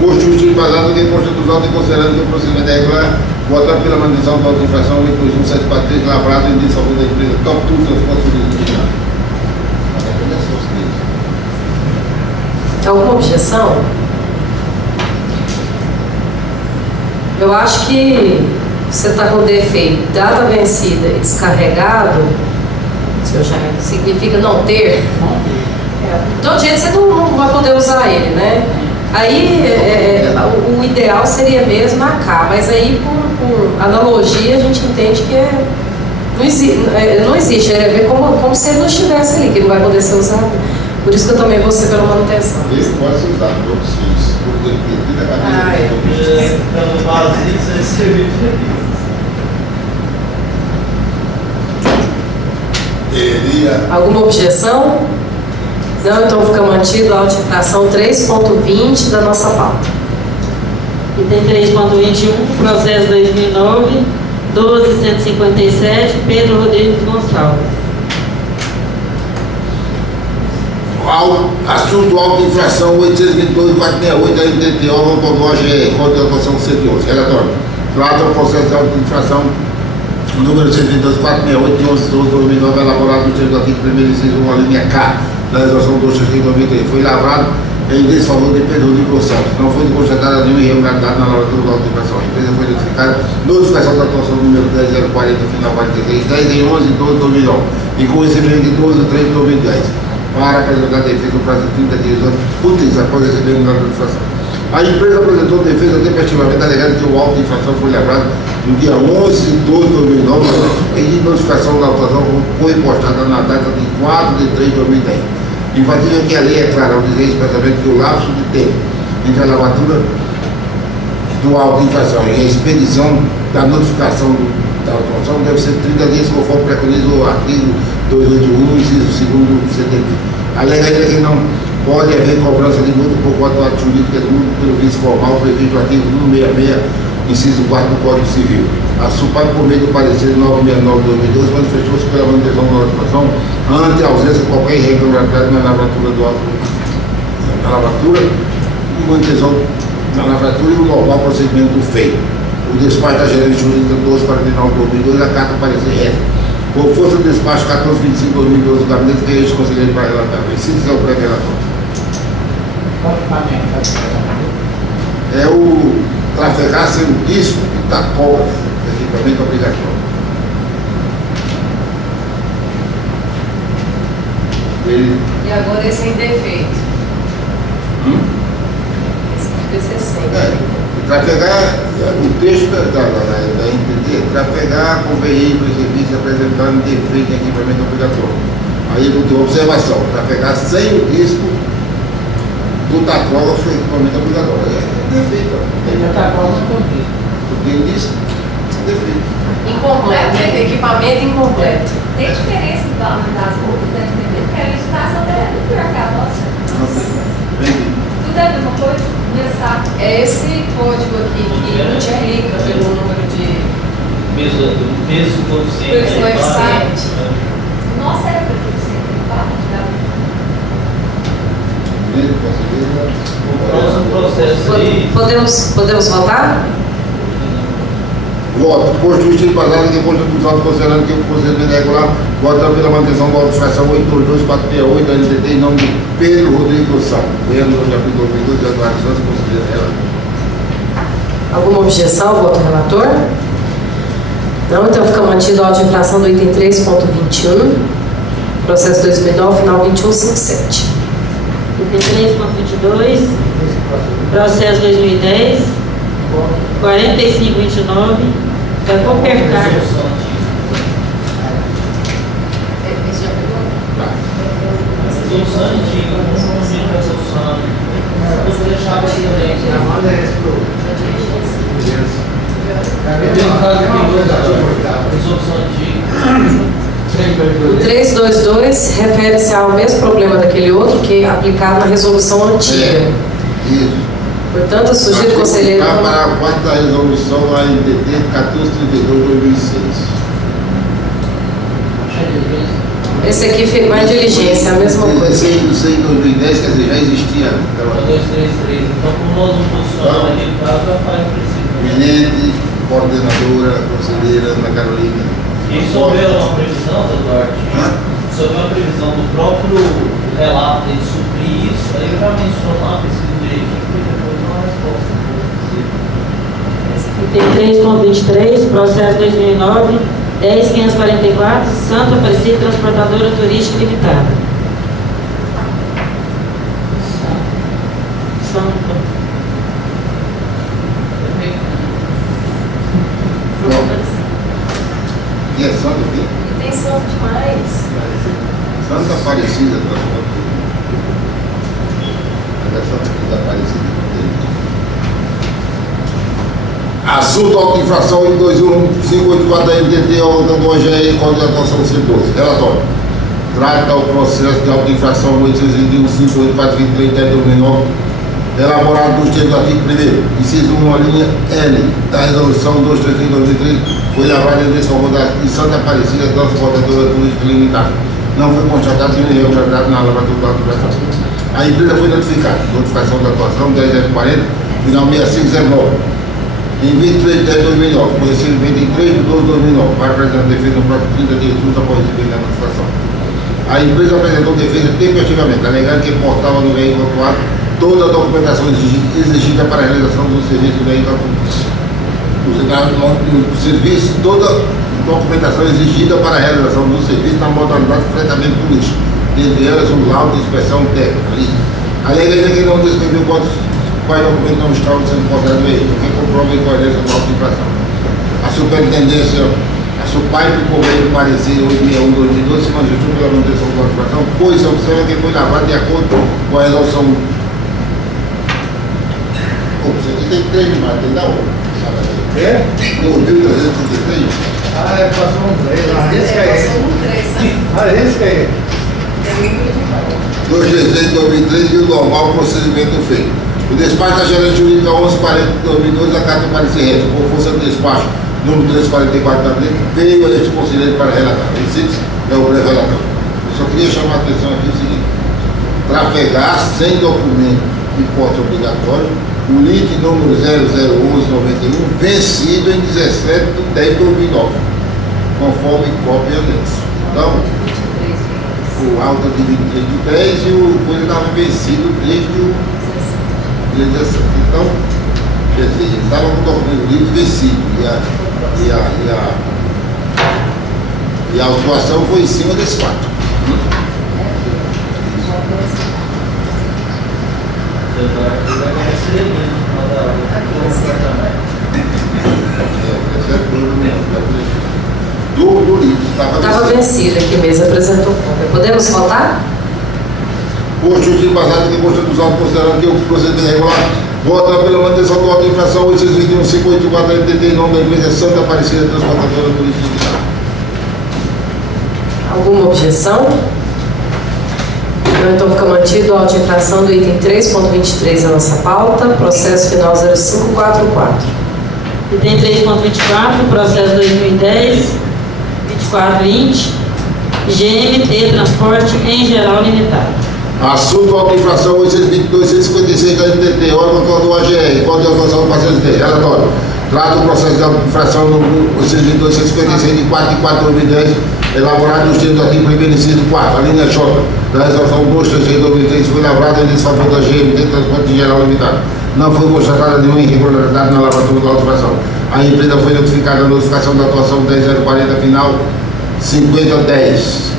Posto justiça vazado que consta dos autos e considerando que o procedimento é regular, votando pela manutenção da auto-infração 821.743, lavrado em favor da empresa Top Tour Transporte Limitado. Alguma objeção? Eu acho que você está com defeito, data vencida e descarregado, isso já significa não ter. De todo jeito você não vai poder usar ele, né? Aí o ideal seria mesmo a K, mas aí por analogia a gente entende que não existe, é ver como se ele não estivesse ali, que não vai poder ser usado. Por isso que eu também vou ser pela manutenção. Ele pode ser usado por outros fins, porque ele tem a cabeça. Estando vazio, você serviu Alguma objeção? Não, então fica mantido a auto-infração 3.20 da nossa pauta. Item 3.21, processo 2009, 12.157, Pedro Rodrigues Gonçalves. Assunto auto-infração 822.468 da NTT, órgão do AGR, Código de Atuação 111. Relatório. Trata o processo de auto-infração número 122.468 de 11 de 2009, elaborado no termo do artigo 1º inciso 1, a linha K da resolução 233. Foi lavrado em desfavor de Pedro Rodrigues Gonçalves. Não foi constatada nenhuma irregularidade na lavratura da auto-infração. A empresa foi notificada, notificação da atuação número 10.040, final 43, 10 em 11 de 12 de 2009, e com recebimento de 12 de 3 de 2010, para apresentar defesa no prazo de 30 dias úteis após recebimento da notificação. A empresa apresentou defesa tempestivamente, alegando que o auto-infração foi lavrado no dia 11 de 12 de 2009 e notificação da autuação foi postada na data de 4 de 3 de 2010. Enfatiza que a lei é clara ao dizer expressamente que o lapso de tempo entre a lavatura do auto-infração e a expedição da notificação da autuação deve ser 30 dias, conforme preconiza o artigo 281, inciso 2º do CTB. Alega ainda que não pode haver cobrança de multa por conta do ato jurídico pelo vício formal previsto no artigo 166, inciso 4 do Código Civil. A SUPAI, por meio do parecer 969/2012, manifestou-se pela manutenção da notificação ante a ausência de qualquer irregularidade na lavratura do auto, na lavratura e manutenção na lavratura e o normal procedimento do feito. O despacho da gerente jurídica 1249/2012, a carta parecer é por força do despacho 1425/2012 do gabinete que este conselheiro para relatar. Se quiser o pré-relator. É o trafegar sem o disco e tacógrafo, equipamento obrigatório. E agora esse em defeito. Esse deve ser sempre. Trafegar, o texto da NTT, trafegar com veículo e serviço apresentando defeito em equipamento obrigatório. Aí eu tenho observação, trafegar sem o disco do tacógrafo e equipamento obrigatório. É defeito. O tacógrafo com disco. Tem disco, é defeito. Incompleto, né? Equipamento incompleto. Tem diferença do valor das multas, né? Porque a legislação é muito pior que a nossa. Tudo é a mesma coisa? É esse código aqui que não te rica pelo número de Peso coeficiente. Nossa, era para O próximo processo aí. Podemos votar? Voto. Posto justiça basado em conta dos autos, considerando que o procedimento é regular, votando pela manutenção da auto-infração 822-468 da NTT em nome de Pedro Rodrigo Santos. Goiânia-GO de abril de 2012, de atualização, se considera ela. Alguma objeção ao voto do relator? Não, então fica mantido a auto-infração do item 3.21, processo 2009, final 2157. Item 3.22, processo 2010, 4529, da Coopercar. Esse já pegou? Resolução antiga, conforme a resolução. Você deixava aqui também. Manda esse pro. Resolução antiga. O 322 refere-se ao mesmo problema daquele outro que é aplicado na resolução antiga. Isso. Portanto, sugiro, conselheiro. Para a quarta resolução da NTT 1432/2006. Esse aqui vai em diligência, é a mesma coisa. Esse aí em 2010, quer dizer, já existia. 233. Então, como nós não posicionamos naquele caso, já faz o princípio. Gerente, coordenadora, conselheira, Ana Carolina. E se houver uma previsão, Eduardo, se houver uma previsão do próprio relato de suprir isso, aí eu já menciono lá, preciso direitinho, porque depois não há resposta. Item 3.23, processo 2009, 10.544, Santa Aparecida Transportadora Turística Limitada. Santa. E é Santa o quê? E tem santo demais. Santa Aparecida Transporte. É Santa Aparecida. Assunto auto-infração em 21584 da NTT, órgão do OGE, Código de Atuação do C12. Relatório. Trata o processo de auto-infração 821-584-23-2009, elaborado nos termos do artigo 1º, inciso 1, a linha L, da resolução 233/2003, foi elaborada em desfavor de Santa Aparecida, transportadora turística limitada. Não foi constatado nenhuma irregularidade na lavratura da auto-infração. A empresa foi notificada. Notificação da atuação 10.040, final 6509. Em 23/10/2009, com recebimento em 3/12/2009, para apresentar defesa no próximo 30 dias após receber a notificação. A empresa apresentou defesa tempestivamente, alegando que portava no veículo atuado toda a documentação exigida para a realização do serviço do veículo do serviço, toda a documentação exigida para a realização do serviço na modalidade de fretamento turístico, dentre elas o laudo de inspeção técnica. Alega ainda que não descreveu quais documentos não estavam sendo portados no veículo, que comprova a incoerência da auto-infração. A superintendência, a SUPAI, por meio do parecer 861/2012, se manifestou pela manutenção da auto-infração, pois se observa que foi lavado de acordo com a resolução. Isso aqui tem 3 demais, tem da outra. É? 2.333. Ah, é, passou um 3. Esse que é esse. Passou um 3, né? Ah, esse que é esse. É o número de prova. 2 de 2003 e o normal procedimento feito. O despacho da gerente jurídica 1140 de 2002 da Carta de Parecer Reto, por força do despacho número 344 da lei, veio a este conselheiro para relatar. Esse é o breve relatório. Eu só queria chamar a atenção aqui o seguinte: trafegar sem documento de porte obrigatório, o link número 001191, vencido em 17 de 10 de 2009, conforme cópia anexo. Então, 23. o alta de 23 de 10 e o coisa estava vencido desde o dia 17. Então, quer dizer, ele estava com o documento livre vencido e a autuação foi em cima desse fato. Do livro, Estava vencido aqui mesmo, apresentou cópia. Podemos votar? Posto de embasado que consta dos autos considerando que o procedimento é regular, vota pela manutenção do auto de infração 821.584 da NTT em nome da empresa Santa Aparecida Transportadora Turística de Carro. Alguma objeção? Então fica mantido a auto de infração do item 3.23 da nossa pauta, processo final 0544. Item 3.24, processo 2010, 2420, GMT Transporte em Geral Limitado. Assunto auto de infração 822.156 da NTT, órgão do AGR, Código de Atuação do Parceiro de relatório. Trata o processo de auto de infração número 822.156 de 4 de 4 de 2010, elaborado nos termos do artigo 1º inciso 4, a linha J da resolução 236 de 2003, foi lavrada em desfavor da GMT Transporte em Geral Limitado. Não foi constatada nenhuma irregularidade na lavratura da auto-infração. A empresa foi notificada da notificação da atuação 10.040, final 5010.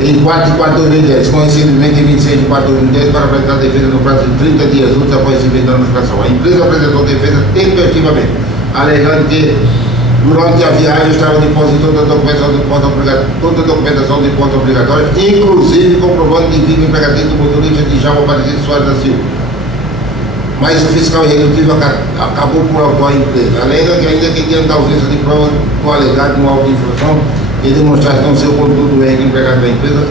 Em 4 de 4 de 2010, com recebimento em 26 de 4 de 2010 para apresentar defesa no prazo de 30 dias úteis após recebimento da notificação. A empresa apresentou defesa tempestivamente, alegando que durante a viagem estava depositando toda a documentação de porte obrigatória, inclusive comprovando que vive imperativa do motorista de Djalma Aparecido Soares da Silva. Mas o fiscal executivo acabou por autuar a empresa, alega que ainda que diante da ausência de prova do alegado de uma auto infração e demonstrar que não ser o condutor do veículo empregado da empresa,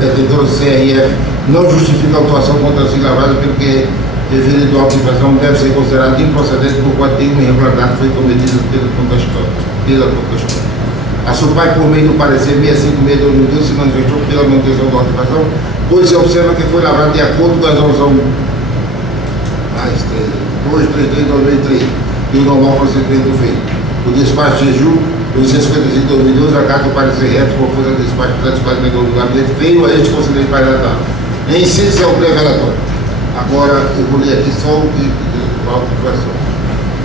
defensor do CRF não justifica a autuação contra si lavrada, pelo que referido à auto infração deve ser considerado improcedente por quanto tem uma irregularidade que foi cometida pela contestora. A SUPAI, por meio do parecer 656/2012, se manifestou pela manutenção da auto infração, pois se observa que foi lavrado de acordo com a resolução 233/2003 e o normal procedimento feito. O despacho de Ju 855 de 2012, a carta do parecer reto, por força do despacho de 340 do gabinete, veio a este conselheiro para relatar. Em síntese, é o pré-relatório. Agora, eu vou ler aqui só o que a auto-infração.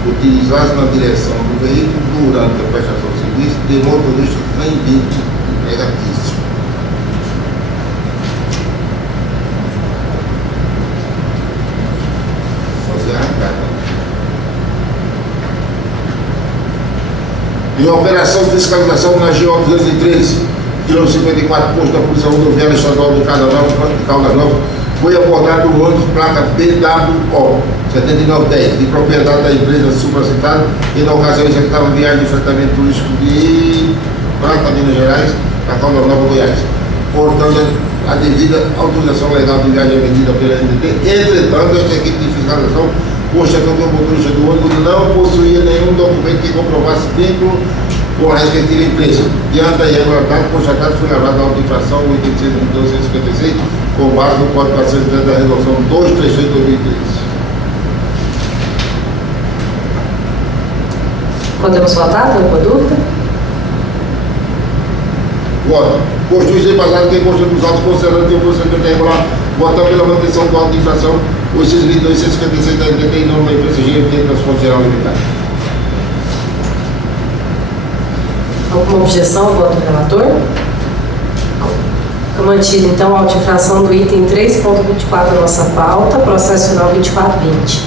Utilizar-se na direção do veículo durante a prestação de serviço de motorista sem vínculo empregatício. Só se arrancar. Em operação de fiscalização na GO 213, quilômetro 54, posto da Polícia Rodoviária Estadual de Caldas Novas, foi abordado o ônibus placa BWO 7910, de propriedade da empresa supracitada, e na ocasião executava viagem de fretamento turístico de Prata, Minas Gerais, para Caldas Novas, Goiás, portando a devida autorização legal de viagem emitida pela NTT. Entretanto, esta equipe de fiscalização constatou que o motorista do ônibus não possuía nenhum documento que comprovasse vínculo com a respectiva empresa. Diante da irregularidade constatada, foi lavada a auto-infração 822.156, com base no Código 410 da Resolução 236 de 2013. Podemos votar? Tem alguma dúvida? Voto. Posto isso embasado que consta dos autos considerando que o procedimento é irregular, votar pela manutenção do auto de infração 822.156 da NTT em nome da empresa GMT Transporte Geral Limitado. Alguma objeção ao voto do relator? Fica mantido, então, a auto-infração do item 3.24 da nossa pauta, processo final 2420.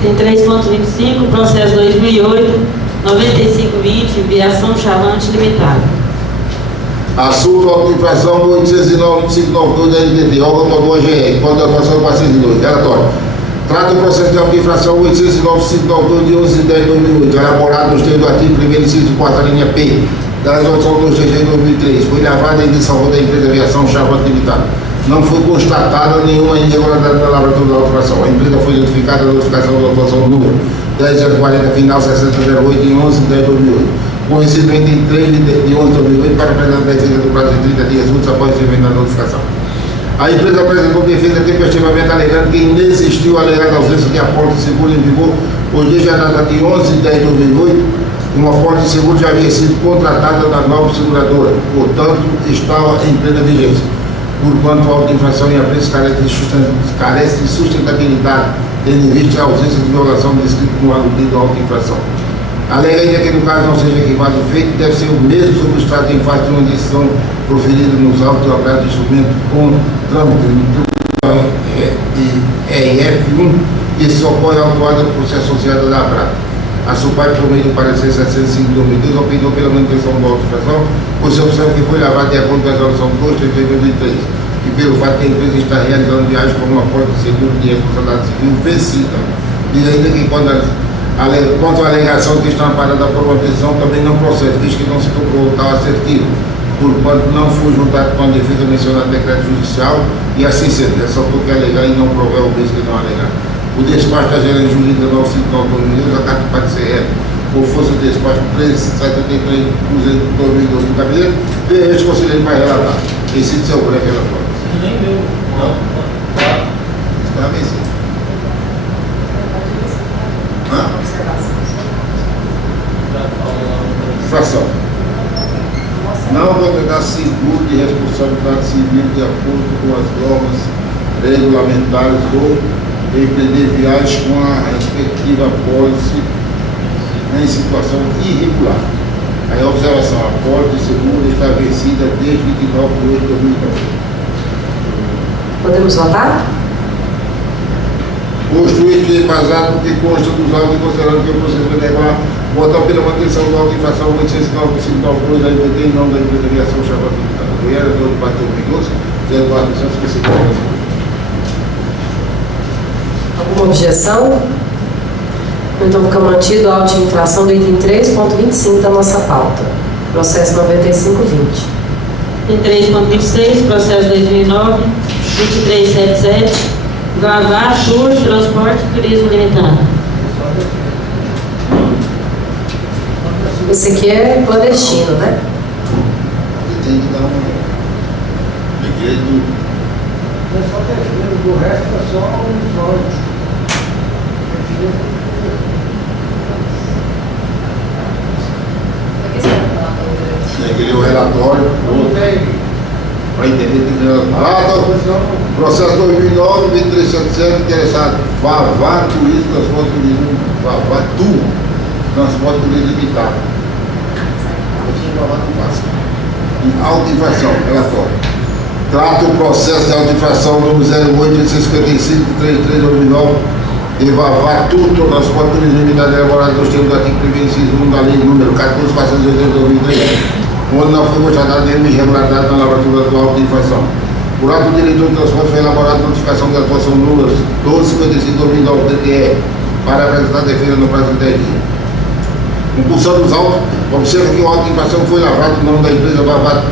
Item 3.25, processo 2008, 9520, Viação Chalante Limitada. Assunto auto-infração 809.592 da NTT, órgão do AGR, Código de Atuação do Parceiro 2, relatório. Trata o processo de auto-infração 809.592 de 11 de 10 de 2008, elaborado nos termos do artigo 1º inciso 4, linha P, da resolução 233 de 2003. Foi lavrada em desfavor da empresa de aviação Chavante Limitada. Não foi constatada nenhuma irregularidade na lavratura da auto-infração. A empresa foi notificada da notificação da autuação número 10.040, final 6008, em 11 de 10 de 2008. Com recebimento em 3 de 11 de 2008 para apresentar a defesa do prazo de 30 dias úteis após o recebimento da notificação. A empresa apresentou defesa tempestivamente alegando que inexistiu a alegada ausência de apólice de seguro em vigor, pois desde a data de 11 de 10 de 2008, uma apólice de seguro já havia sido contratada da nova seguradora, portanto, estava em plena vigência. Porquanto a auto-infração e a preço carece de sustentabilidade, tendo em vista a ausência de violação descrita no aludido à auto-infração. Alega ainda que no caso não seja equivocado o feito, deve ser o mesmo sobre o estado de empate de uma decisão proferida nos autos do agrado do instrumento com trâmite RF1, que socorre autuada do processo associado da ABRAD. A SUPAI, por meio do parecer 705 de 2002, opiniou pela manutenção da auto-infração, pois se observa que foi lavado de acordo com a resolução 2 de 2003, e pelo fato que a empresa está realizando viagem com uma porta de seguro de responsabilidade civil vencida. E ainda que quanto à alegação que está amparada por manutenção também não procede, visto que não se comprovou tal assertivo, porquanto não foi juntado com a defesa mencionada no decreto judicial, e assim sendo, é só porque alegar e não prover o risco de não alegar. O despacho da gerência jurídica 959 acata de parecer por força do despacho 373 de 2012 do gabinete, veio este conselheiro para relatar. Esse é o breve relatório. Nem meu. Não. Está vencido. Infração. Não contratar seguro de responsabilidade civil de acordo com as normas regulamentares ou empreender viagens com a respectiva apólice em situação irregular. Aí a observação, a apólice de seguro está vencida desde 29 de 8 de 2014. Podemos votar? Posto isto e embasado porque consta dos autos e considerando que o procedimento é regular, votar pela manutenção do auto-infração 809.592 da IPT em nome da empresa de aviação Chavante Limitada. Goiânia, do Bater Minutos, 04.150. Alguma objeção? Então fica mantido a auto-infração do item 3.25 da nossa pauta. Processo 9520. Item 3.26, processo 2009, 2377, Vavá, Tour, Transporte e Turismo Limitado. Esse aqui é clandestino, né? Tem que dar um pequeno. Não é só definido, do resto é só um código. Tem que ler o relatório. Não tem. Para entender que processo 2009, 2377, interessado. Vavá, Turismo, Transporte Turismo. Vavá, Transporte Turismo Limitado. Auto-infração, relatório. Trata o processo de auto-infração número 08.855, 33 de 2009, de Vavá, Transporte Turismo Limitado, elaborado nos termos do artigo 1º inciso 1 da lei número 14.480 de 2003, onde não foi constatada nenhuma irregularidade na lavratura do auto-infração. Por ato do diretor de transporte foi elaborada a notificação da atuação número 12.55 de 2009, DTE, para apresentar a defesa no prazo de 10 dias. Compulsão dos autos, observa que o auto-infração foi lavrado no nome da empresa Vavá,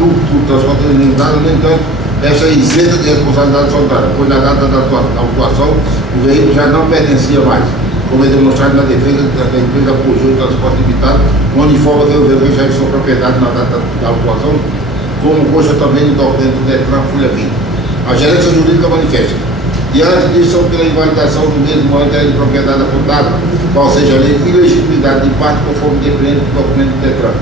Transporte Turismo Limitado, no entanto, esta é isenta de responsabilidade solidária, pois na data da autuação o veículo já não pertencia mais, como é demonstrado na defesa da empresa Pública de Transporte Limitado, onde informa que o veículo já é de sua propriedade na data da autuação, como consta também no documento do DETRAN, folha 20. A gerência jurídica manifesta, diante disso, pela invalidação do mesmo ante de propriedade apontada, qual seja a lei, ilegitimidade de parte conforme depreende do documento do DETRAN,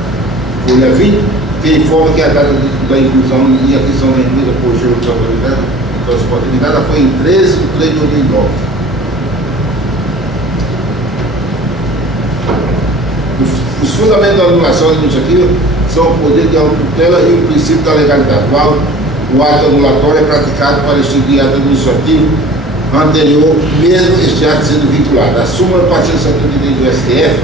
folha 20, que informa que a data da inclusão e aquisição da empresa por giro de transporte limitada foi em 13 de 3 de 2009. Os fundamentos da anulação administrativa são o poder de autotutela e o princípio da legalidade, qual o ato anulatório é praticado para extinguir ato administrativo anterior, mesmo este ato sendo vinculado. A súmula 473 do STF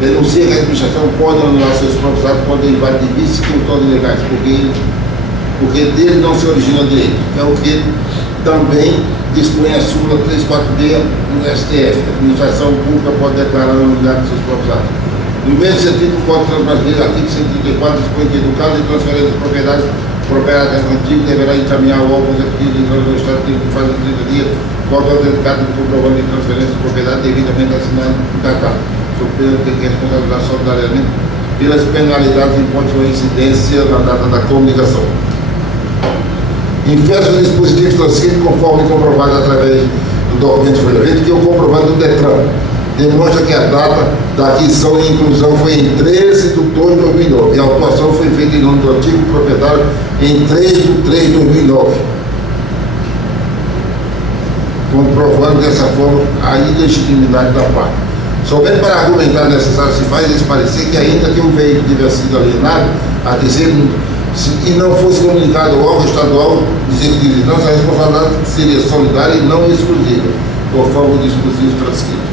denuncia que a administração pode anular seus próprios atos, pode derivar de vícios que tornam ilegais, porque dele não se origina direito. É o que também dispõe a súmula 346 do STF. A administração pública pode declarar a nulidade de seus próprios atos. No mesmo sentido, o Código Brasileiro, artigo 134, dispõe que, no caso de transferência de propriedade antiga, deverá encaminhar o órgão executivo do Estado que faz em 30 dias qualquer autenticado de comprovante de transferência de propriedade devidamente assinado e datado, sob pena de ter que responsabilizar solidariamente pelas penalidades impostas ou incidência na data da comunicação. Infere os dispositivos transcritos conforme comprovado através do documento escolhido, que o comprovante do DETRAN demonstra que a data da aquisição e inclusão foi em 13 de 2 de 2009 e a autuação foi feita em nome do antigo proprietário em 3 de 3 de 2009, comprovando dessa forma a ilegitimidade da parte. Somente para argumentar necessário se faz esse parecer que, ainda que o veículo tivesse sido alienado, a dizer, e não fosse comunicado ao órgão estadual, dizendo que nossa responsabilidade seria solidária e não exclusiva, conforme o dispositivo transcrito.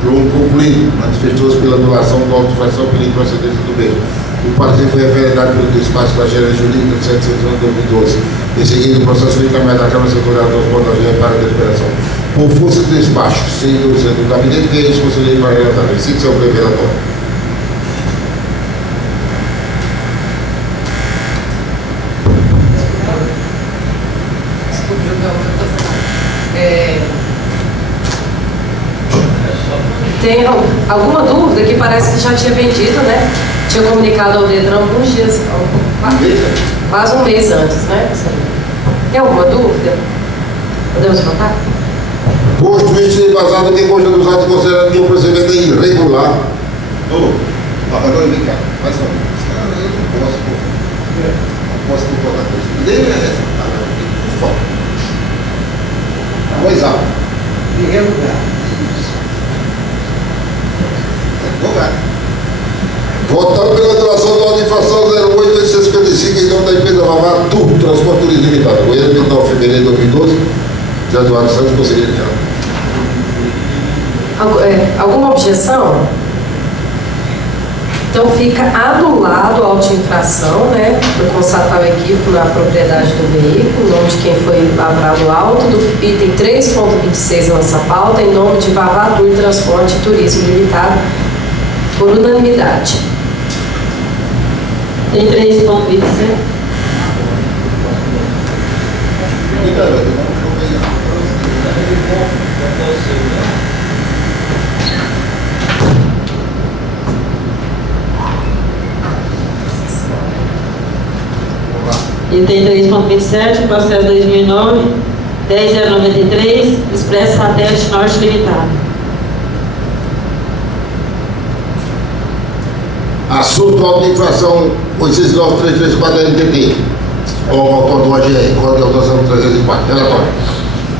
Concluindo, manifestou-se pela anulação da auto-infração pela improcedência do mesmo. O parecer foi referendado pelo despacho da Gerência Jurídica de 7 de 2012. Em seguida, o processo foi encaminhado à Câmara Setorial do Transporte da GE para a deliberação. Por força do despacho, sendo do gabinete que é esse conselheiro para relatar. Esse que é o breve relatório. Tem alguma dúvida? Que parece que já tinha vendido, né? Tinha comunicado ao DETRAN alguns dias, quase um mês antes, né? Tem alguma dúvida? Podemos votar? Posto isto embasado que consta dos atos considerando que o procedimento é irregular. Agora vem cá, faz só. Eu não posso concordar com isso. Nem é essa palavra aqui, por favor. Voz alta. Irregular. Votando pela anulação da auto-infração 08.855 em nome da empresa Vavá Tudo Transporte Turismo Limitado. Goiânia, 29 de fevereiro de 2012. José Eduardo Santos, conselheiro geral. Alguma objeção? Então fica anulado a auto-infração, né? Por constatar o equívoco na propriedade do veículo, em nome de quem foi lavrado o auto, do item 3.26 da nossa pauta, em nome de Vavá Tudo Transporte e Turismo Limitado, por unanimidade. Tem 3.27. E tem 3.27, processo 2009, 10.093, Expresso Satélite Norte Limitado. Assunto auto-infração 89334-NTT, o autor do AGR, Código de Autuação 304, relatório.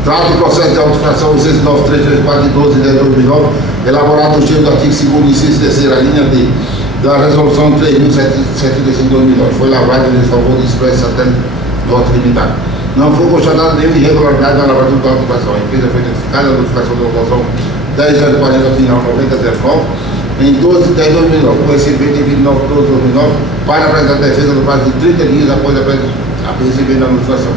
Trata o processo de auto-infração 89334 de 12 de 2009, elaborado no dia do artigo 2º, inciso 3ª, linha D, da resolução 3.075 de 2009. Foi lavrado em desfavor do Expresso Satélite Norte Limitado. Não foi constatada nenhuma irregularidade na lavratura da auto-infração. A empresa foi identificada na notificação da autuação 10.040, final 9009, em 12 de 10 de 2009, com recebimento em 29 de 12 de 2009, para apresentar a defesa no prazo de 30 dias após a recebimento da notificação.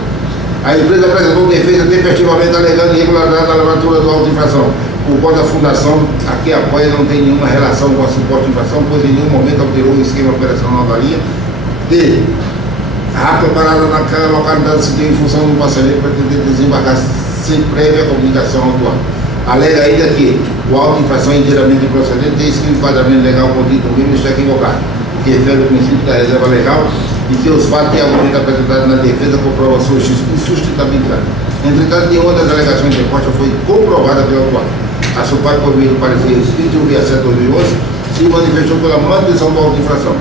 A empresa apresentou defesa tempestivamente alegando irregularidade na lavratura da auto-infração, por conta da fundação a que apoia não tem nenhuma relação com a suposta infração, pois em nenhum momento alterou o esquema operacional da linha. D. A parada na localidade se deu em função do passageiro pretender desembarcar sem prévia comunicação autuada. Alega ainda que o auto-infração é inteiramente improcedente, tem que o enquadramento legal contido no mesmo está equivocado, que refere ao princípio da reserva legal e que os fatos e argumentos apresentados na defesa comprovam sua insustentabilidade. Entretanto, nenhuma das alegações depostas foi comprovada pelo autuado. A SUPAC, por meio do parecer 21/7/2011, se manifestou pela manutenção da auto-infração,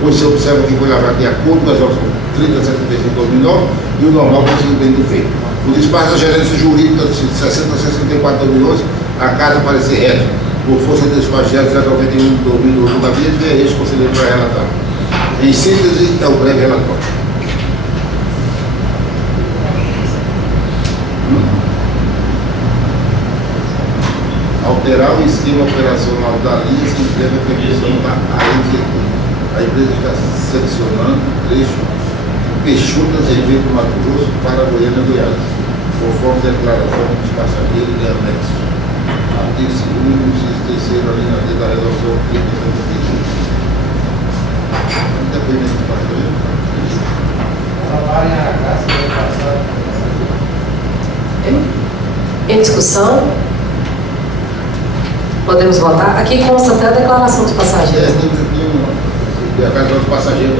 pois se observa que foi lavrado de acordo com a resolução 3075/2009 e o normal procedimento do feito. O despacho da Gerência Jurídica 6064/2011, a casa parecer reto, por força do despacho 091 de 2012 do gabinete, é este conselheiro para relatar. Em síntese, é o breve relatório. Alterar o esquema operacional da linha se deve a previsão da ANTT. A empresa está selecionando o trecho Peixotas em Vídeo Mato Grosso para Goiânia-Goiás. conforme declaração dos passageiros de anexo. Artigo 2º, inciso 3º, a linha D da resolução 3075. Independente do passageiro. Trabalho em graça do passado. Em discussão? Podemos votar? Aqui consta até a declaração dos passageiros. Declaração dos passageiros.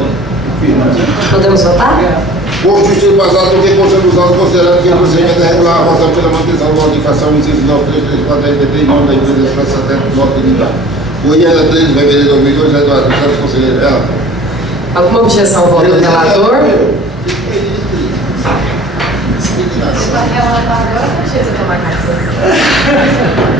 Podemos votar? Por justiça passada, porque consta dos autos considerando que o procedimento é regular, a votação pela manutenção do auto de infração, inciso 9334 da NTT, em nome da empresa Expresso Satélite do Norte de Unidade. Goiânia, 13 de fevereiro de 2002, Eduardo Santos, conselheiro. Ela. Alguma objeção ao voto do relator?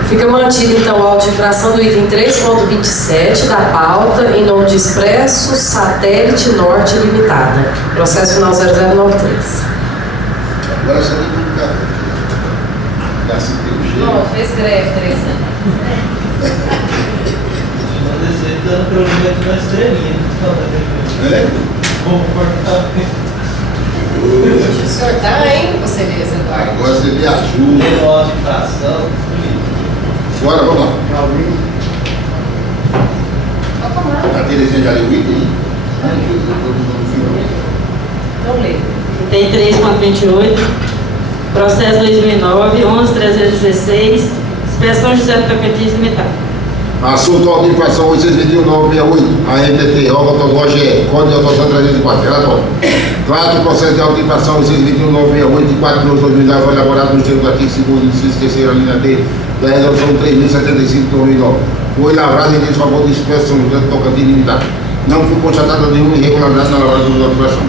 Fica mantido então o auto de infração do item 3.27 da pauta em nome de Expresso Satélite Norte Limitada. Processo final 0093. Agora você tem que ficar. Já se deu jeito. Não, fez greve 3 anos. Não desejando pelo momento da estrelinha. É? Vamos cortar. O senhor tá, hein, conselheiro Eduardo? Agora você me ajuda. Negócio de fração. Bora, vamos lá. Pode tomar. A Terezinha já leu o item? Não lê. Tem 3.28, processo 2009, 11.316, Inspeção José do Tocantins Limitada. Assunto auto de infração 821.968, AMPT, OGE, Código de Autuação 304, relatório. Trata o processo de auto de infração 821.968 de 4 de 2009, foi elaborado no termo do artigo 2º, inciso 3º, a linha D, da resolução 3.075 de 2009. Foi lavrado em desfavor de Inspeção José do Tocantins Limitada. Não foi constatada nenhuma irregularidade na lavratura da infração.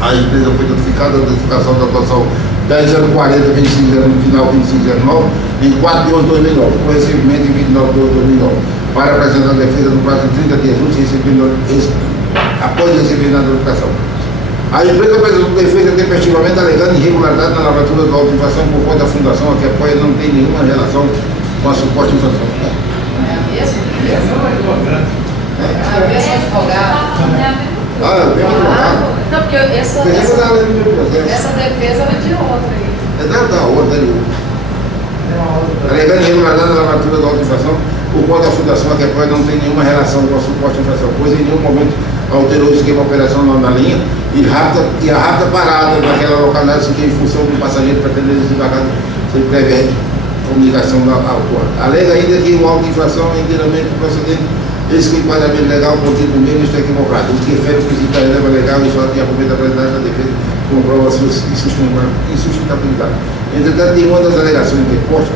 A empresa foi notificada da notificação da atuação 10.040, 25.0 no final 25.09, em 4 de 11 de 2009, com recebimento em 29 de 2009, para apresentar a defesa no prazo de 30 dias úteis, após receber a notificação. A empresa apresentou defesa tempestivamente alegando irregularidade na lavratura da auto-infração por conta da fundação, a que apoia não tem nenhuma relação com a suposta infração. É a mesma? É a mesma advogada? Ah, eu tenho advogado. Não, porque essa defesa era de outra aí. É da outra, alegando irregularidade na lavratura da auto-infração por conta da fundação, a que apoia não tem nenhuma relação com a suposta infração, pois em nenhum momento alterou o esquema operacional na linha e a rápida parada daquela localidade se em função do passageiro pretender desembarcar sem prévia comunicação ao porto. Alega ainda que o auto de infração é inteiramente procedente, esse que o enquadramento legal contido no mesmo está equivocado, o que refere o princípio da releva legal e só tem a competabilidade da defesa comprova a sua insustentabilidade. Entretanto, em uma das alegações do reporte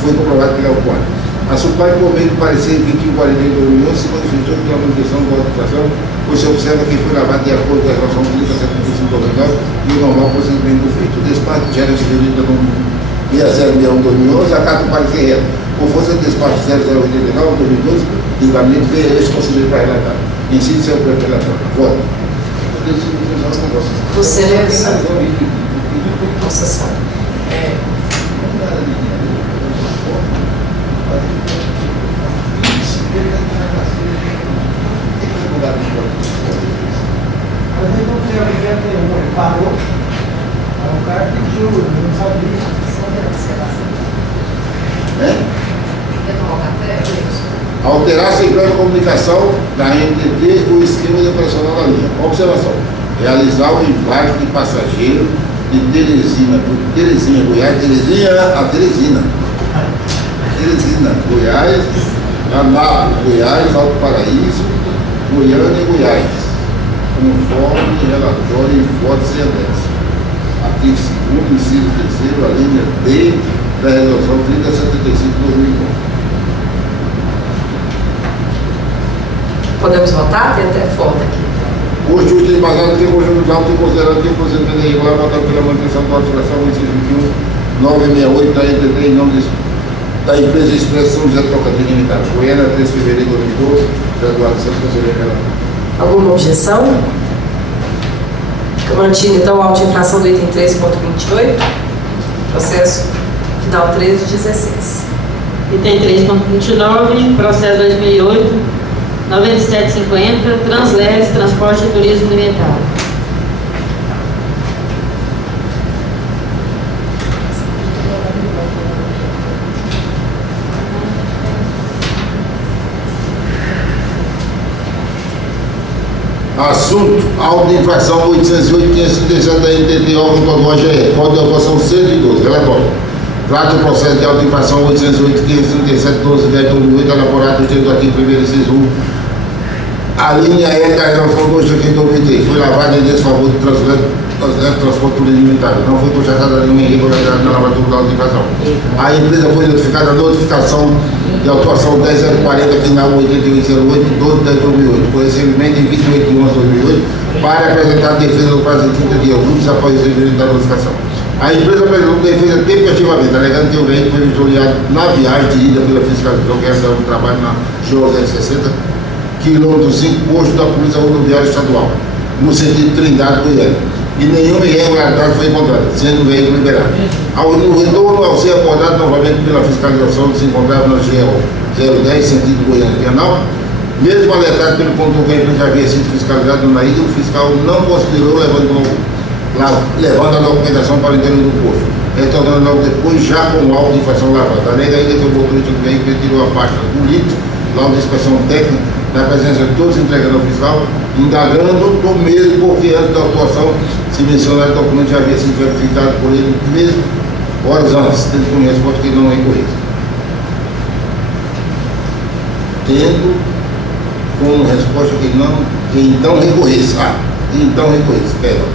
foi comprovado pela autuária. A SUPAI, por meio do parecer 2142 de 2011, se manifestou pela manutenção da auto-infração, pois se observa que foi lavado de acordo com a resolução 3075 do 2009 e o normal procedimento do feito. O despacho gera esse delito no 6061-2011, acata o parecer reto. Por força do despacho 0089-2012, do gabinete veio este conselheiro para relatar. Incide seu próprio relator. Voto. Conselheiro. Nossa Senhora. Mas ele não tem obrigação nenhuma, ele parou. Aí o cara pediu, ele não sabia. Quer tomar um café? Alterar-se em breve comunicação da NTT o esquema de operacional da linha. Observação. Realizar o embarque de passageiro de Terezinha, Goiás, Teresina, Goiás, andar, Goiás, Alto Paraíso, Goiânia e Goiás, conforme relatório em voto sem anexo. Artigo 2º, inciso 3º, a linha D da resolução 3075 de 2009. Podemos votar? Tem até foto aqui. O juiz embasado que o conjunto de autos, considerando que o procedimento é irregular, votado pela manutenção da autorização 25968 da NTT em nome da empresa Expresso São José do Tocantins Limitada. Goiânia, 3 de fevereiro de 2012, Eduardo Santos, conselheiro relator. Alguma objeção? Fica mantido então o auto de infração do item 3.28, processo final 1316. Item 3.29, processo 2008, 9750, Transleves, Transporte e Turismo Limitado. Assunto: auto de infração 808.537 da NTT, órgão estadual GE, código de atuação 112, relatório. Trata o processo de auto de infração 808.537, 12/10/2008, elaborado no dia do artigo 1º, inciso 1. A linha E da relação 2/2003 foi lavada em desfavor do transporte limitado. Não foi constatada nenhuma irregularidade na lavatura da auto de infração. A empresa foi notificada a notificação de autuação 10.040, final 8808, 12/10/2008, com recebimento em 28/11/2008, para apresentar defesa no prazo de 30 dias úteis após o recebimento da notificação. A empresa apresentou defesa tempestivamente, alegando que o veículo foi vistoriado na viagem de ida pela fiscalização que realizava o trabalho na GO 060, quilômetro 5, posto da Polícia Rodoviária Estadual, no sentido Trindade, Goiânia. E nenhuma irregularidade foi encontrada, sendo o veículo liberado. No retorno, ao ser acordado novamente pela fiscalização, se encontrava na GO 010, sentido Goiânia-GO, mesmo alertado pelo condutor que a empresa havia sido fiscalizada na ida, o fiscal não considerou, levando a documentação para o interior do posto, retornando logo depois, já com o auto de infração lavado. Alega ainda que o motorista do veículo retirou a pasta do litro, laudo de inspeção técnica, na presença de todos, entregando ao fiscal, indagando do mesmo, porque antes da autuação se mencionar o documento já havia sido verificado por ele mesmo, horas antes, tendo como resposta que não recorresse. Tendo como resposta que então recorresse. Perdão.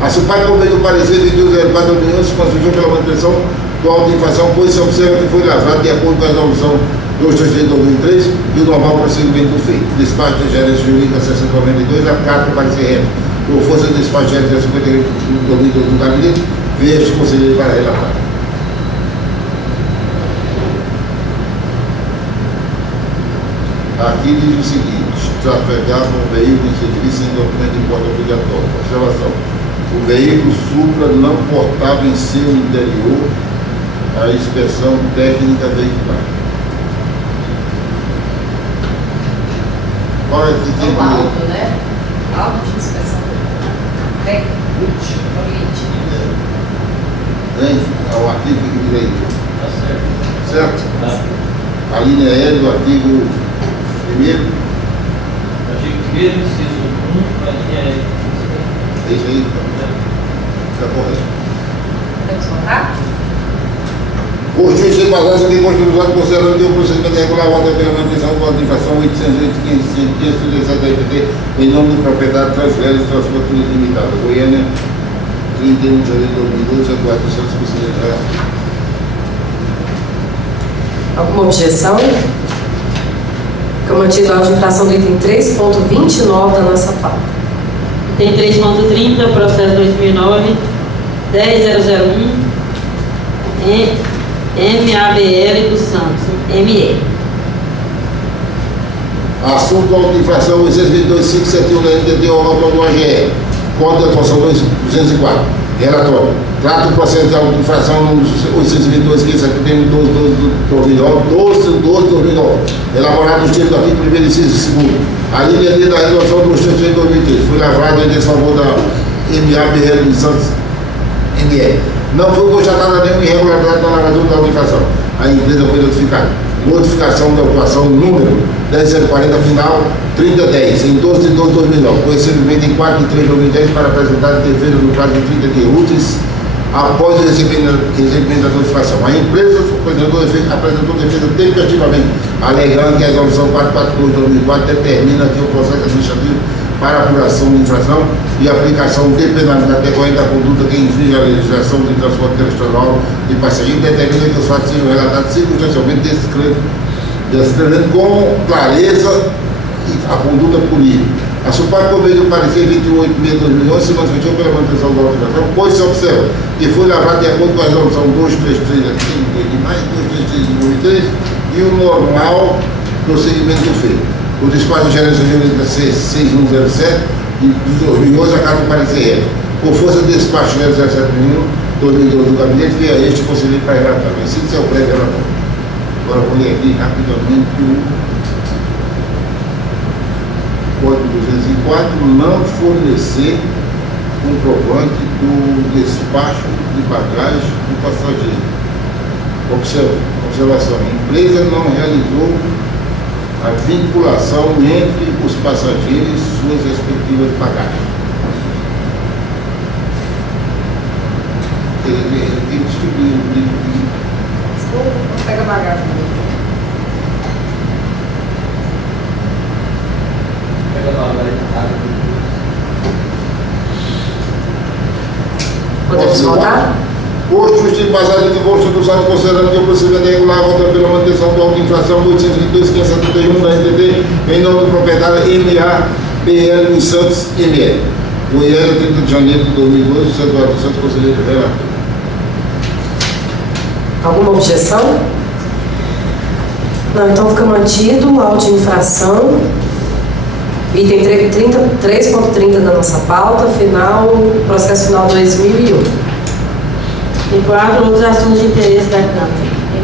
A SUPAI, por meio do parecer 22/04/2011, se constituiu pela manutenção do auto de infração, pois se observa que foi lavrado de acordo com a resolução 233/2003 e o normal procedimento do feito. Despacho de gerência jurídica 692, a carta parecer reto, por força do despacho de gerência 58/2002 do gabinete, veio este conselheiro para relatar. Aqui diz o seguinte: trafegava um veículo em serviço sem documento de porta obrigatório. Observação: o veículo Supra não portava em seu interior a inspeção técnica veicular. Olha aqui tem o laudo, né? Laudo de inspeção técnica. Tem o artigo de direito. Tá certo. Certo? Tá. A linha E do artigo 1º. Artigo 1º, inciso 1, a linha E. É isso aí, então. Está correto. Podemos votar? Constitui-se embasado em constitucional considerando que o procedimento regular volta pela manutenção do auto de infração 808.537 da EPT em nome do proprietário Transferes Transporte Limitado, Goiânia, 31 de janeiro de 2012, atual do Centro Especializado. Alguma objeção? Fica mantido a auto de infração do item 3.29 da nossa pauta. Tem 3.30, processo 2009, 10.001, MABL do Santos, ME. Assunto auto de infração 822.571 da NTT, órgão do AGE, código de atuação 204. Relatório: trata o processo de auto de infração número 822.571, 12/2009, elaborado nos termos do artigo 1º, inciso 2º. A linha D da resolução do 2003 foi lavrado em desfavor da MABL do Santos, ME. Não foi constatada nenhuma irregularidade na lavratura da auto de infração. A empresa foi notificada. Notificação da autuação número 10.040, final 30/10, em 12/12/2009, com recebimento em 4/3/2010 para apresentar defesa no prazo de 30 dias úteis após o recebimento da notificação. A empresa apresentou defesa tempestivamente, alegando que a resolução 442/2004 determina que o processo administrativo para apuração de infração e aplicação de penalidade decorrente da conduta que infringe a legislação de transporte estadual de passageiro determina que os fatos sejam relatados circunstancialmente, descrevendo com clareza a conduta punível. A SUPAI, por meio do parecer 28/6/2011, se manifestou pela manutenção da autorização, pois se observa que foi lavrado de acordo com a resolução 233 de maio, 233 de 2003 e o normal procedimento do feito. O despacho de gerência jurídica 6107 de 2011, a carta do parecer reto. Por força do despacho 007/2012 do gabinete, veio este conselheiro para relatar. Esse é o breve relatório. Agora vou ler aqui rapidamente o Código 204, não fornecer comprovante do despacho de bagagem do passageiro. Observação: a empresa não realizou a vinculação entre os passageiros e suas respectivas bagagens. Ele tem que distribuir o livro. Pega a bagagem. Pega a bagagem. Podemos votar? Posto justiça baseado em Constituição, considerando que o procedimento é regular, vota pela manutenção do auto de infração 822.571 da NTT, em nome do proprietário MAPL em Santos ML. Goiânia, 30 de janeiro de 2012, Setorial do Centro, conselheiro relator. Alguma objeção? Não, então fica mantido o auto de infração. Item 3.30 da nossa pauta, final, processo final 2001. E 4, outros assuntos de interesse da Câmara.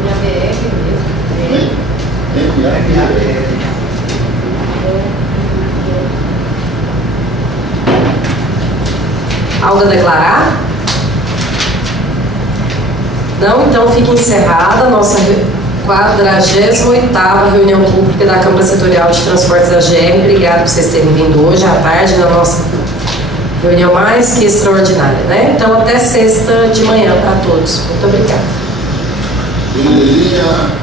MABR mesmo. Algo a declarar? Não, então fica encerrada a nossa 48ª reunião pública da Câmara Setorial de Transportes da GR. Obrigada por vocês terem vindo hoje à tarde na nossa reunião mais que extraordinária, né? Então até sexta de manhã para todos. Muito obrigada. Belezinha.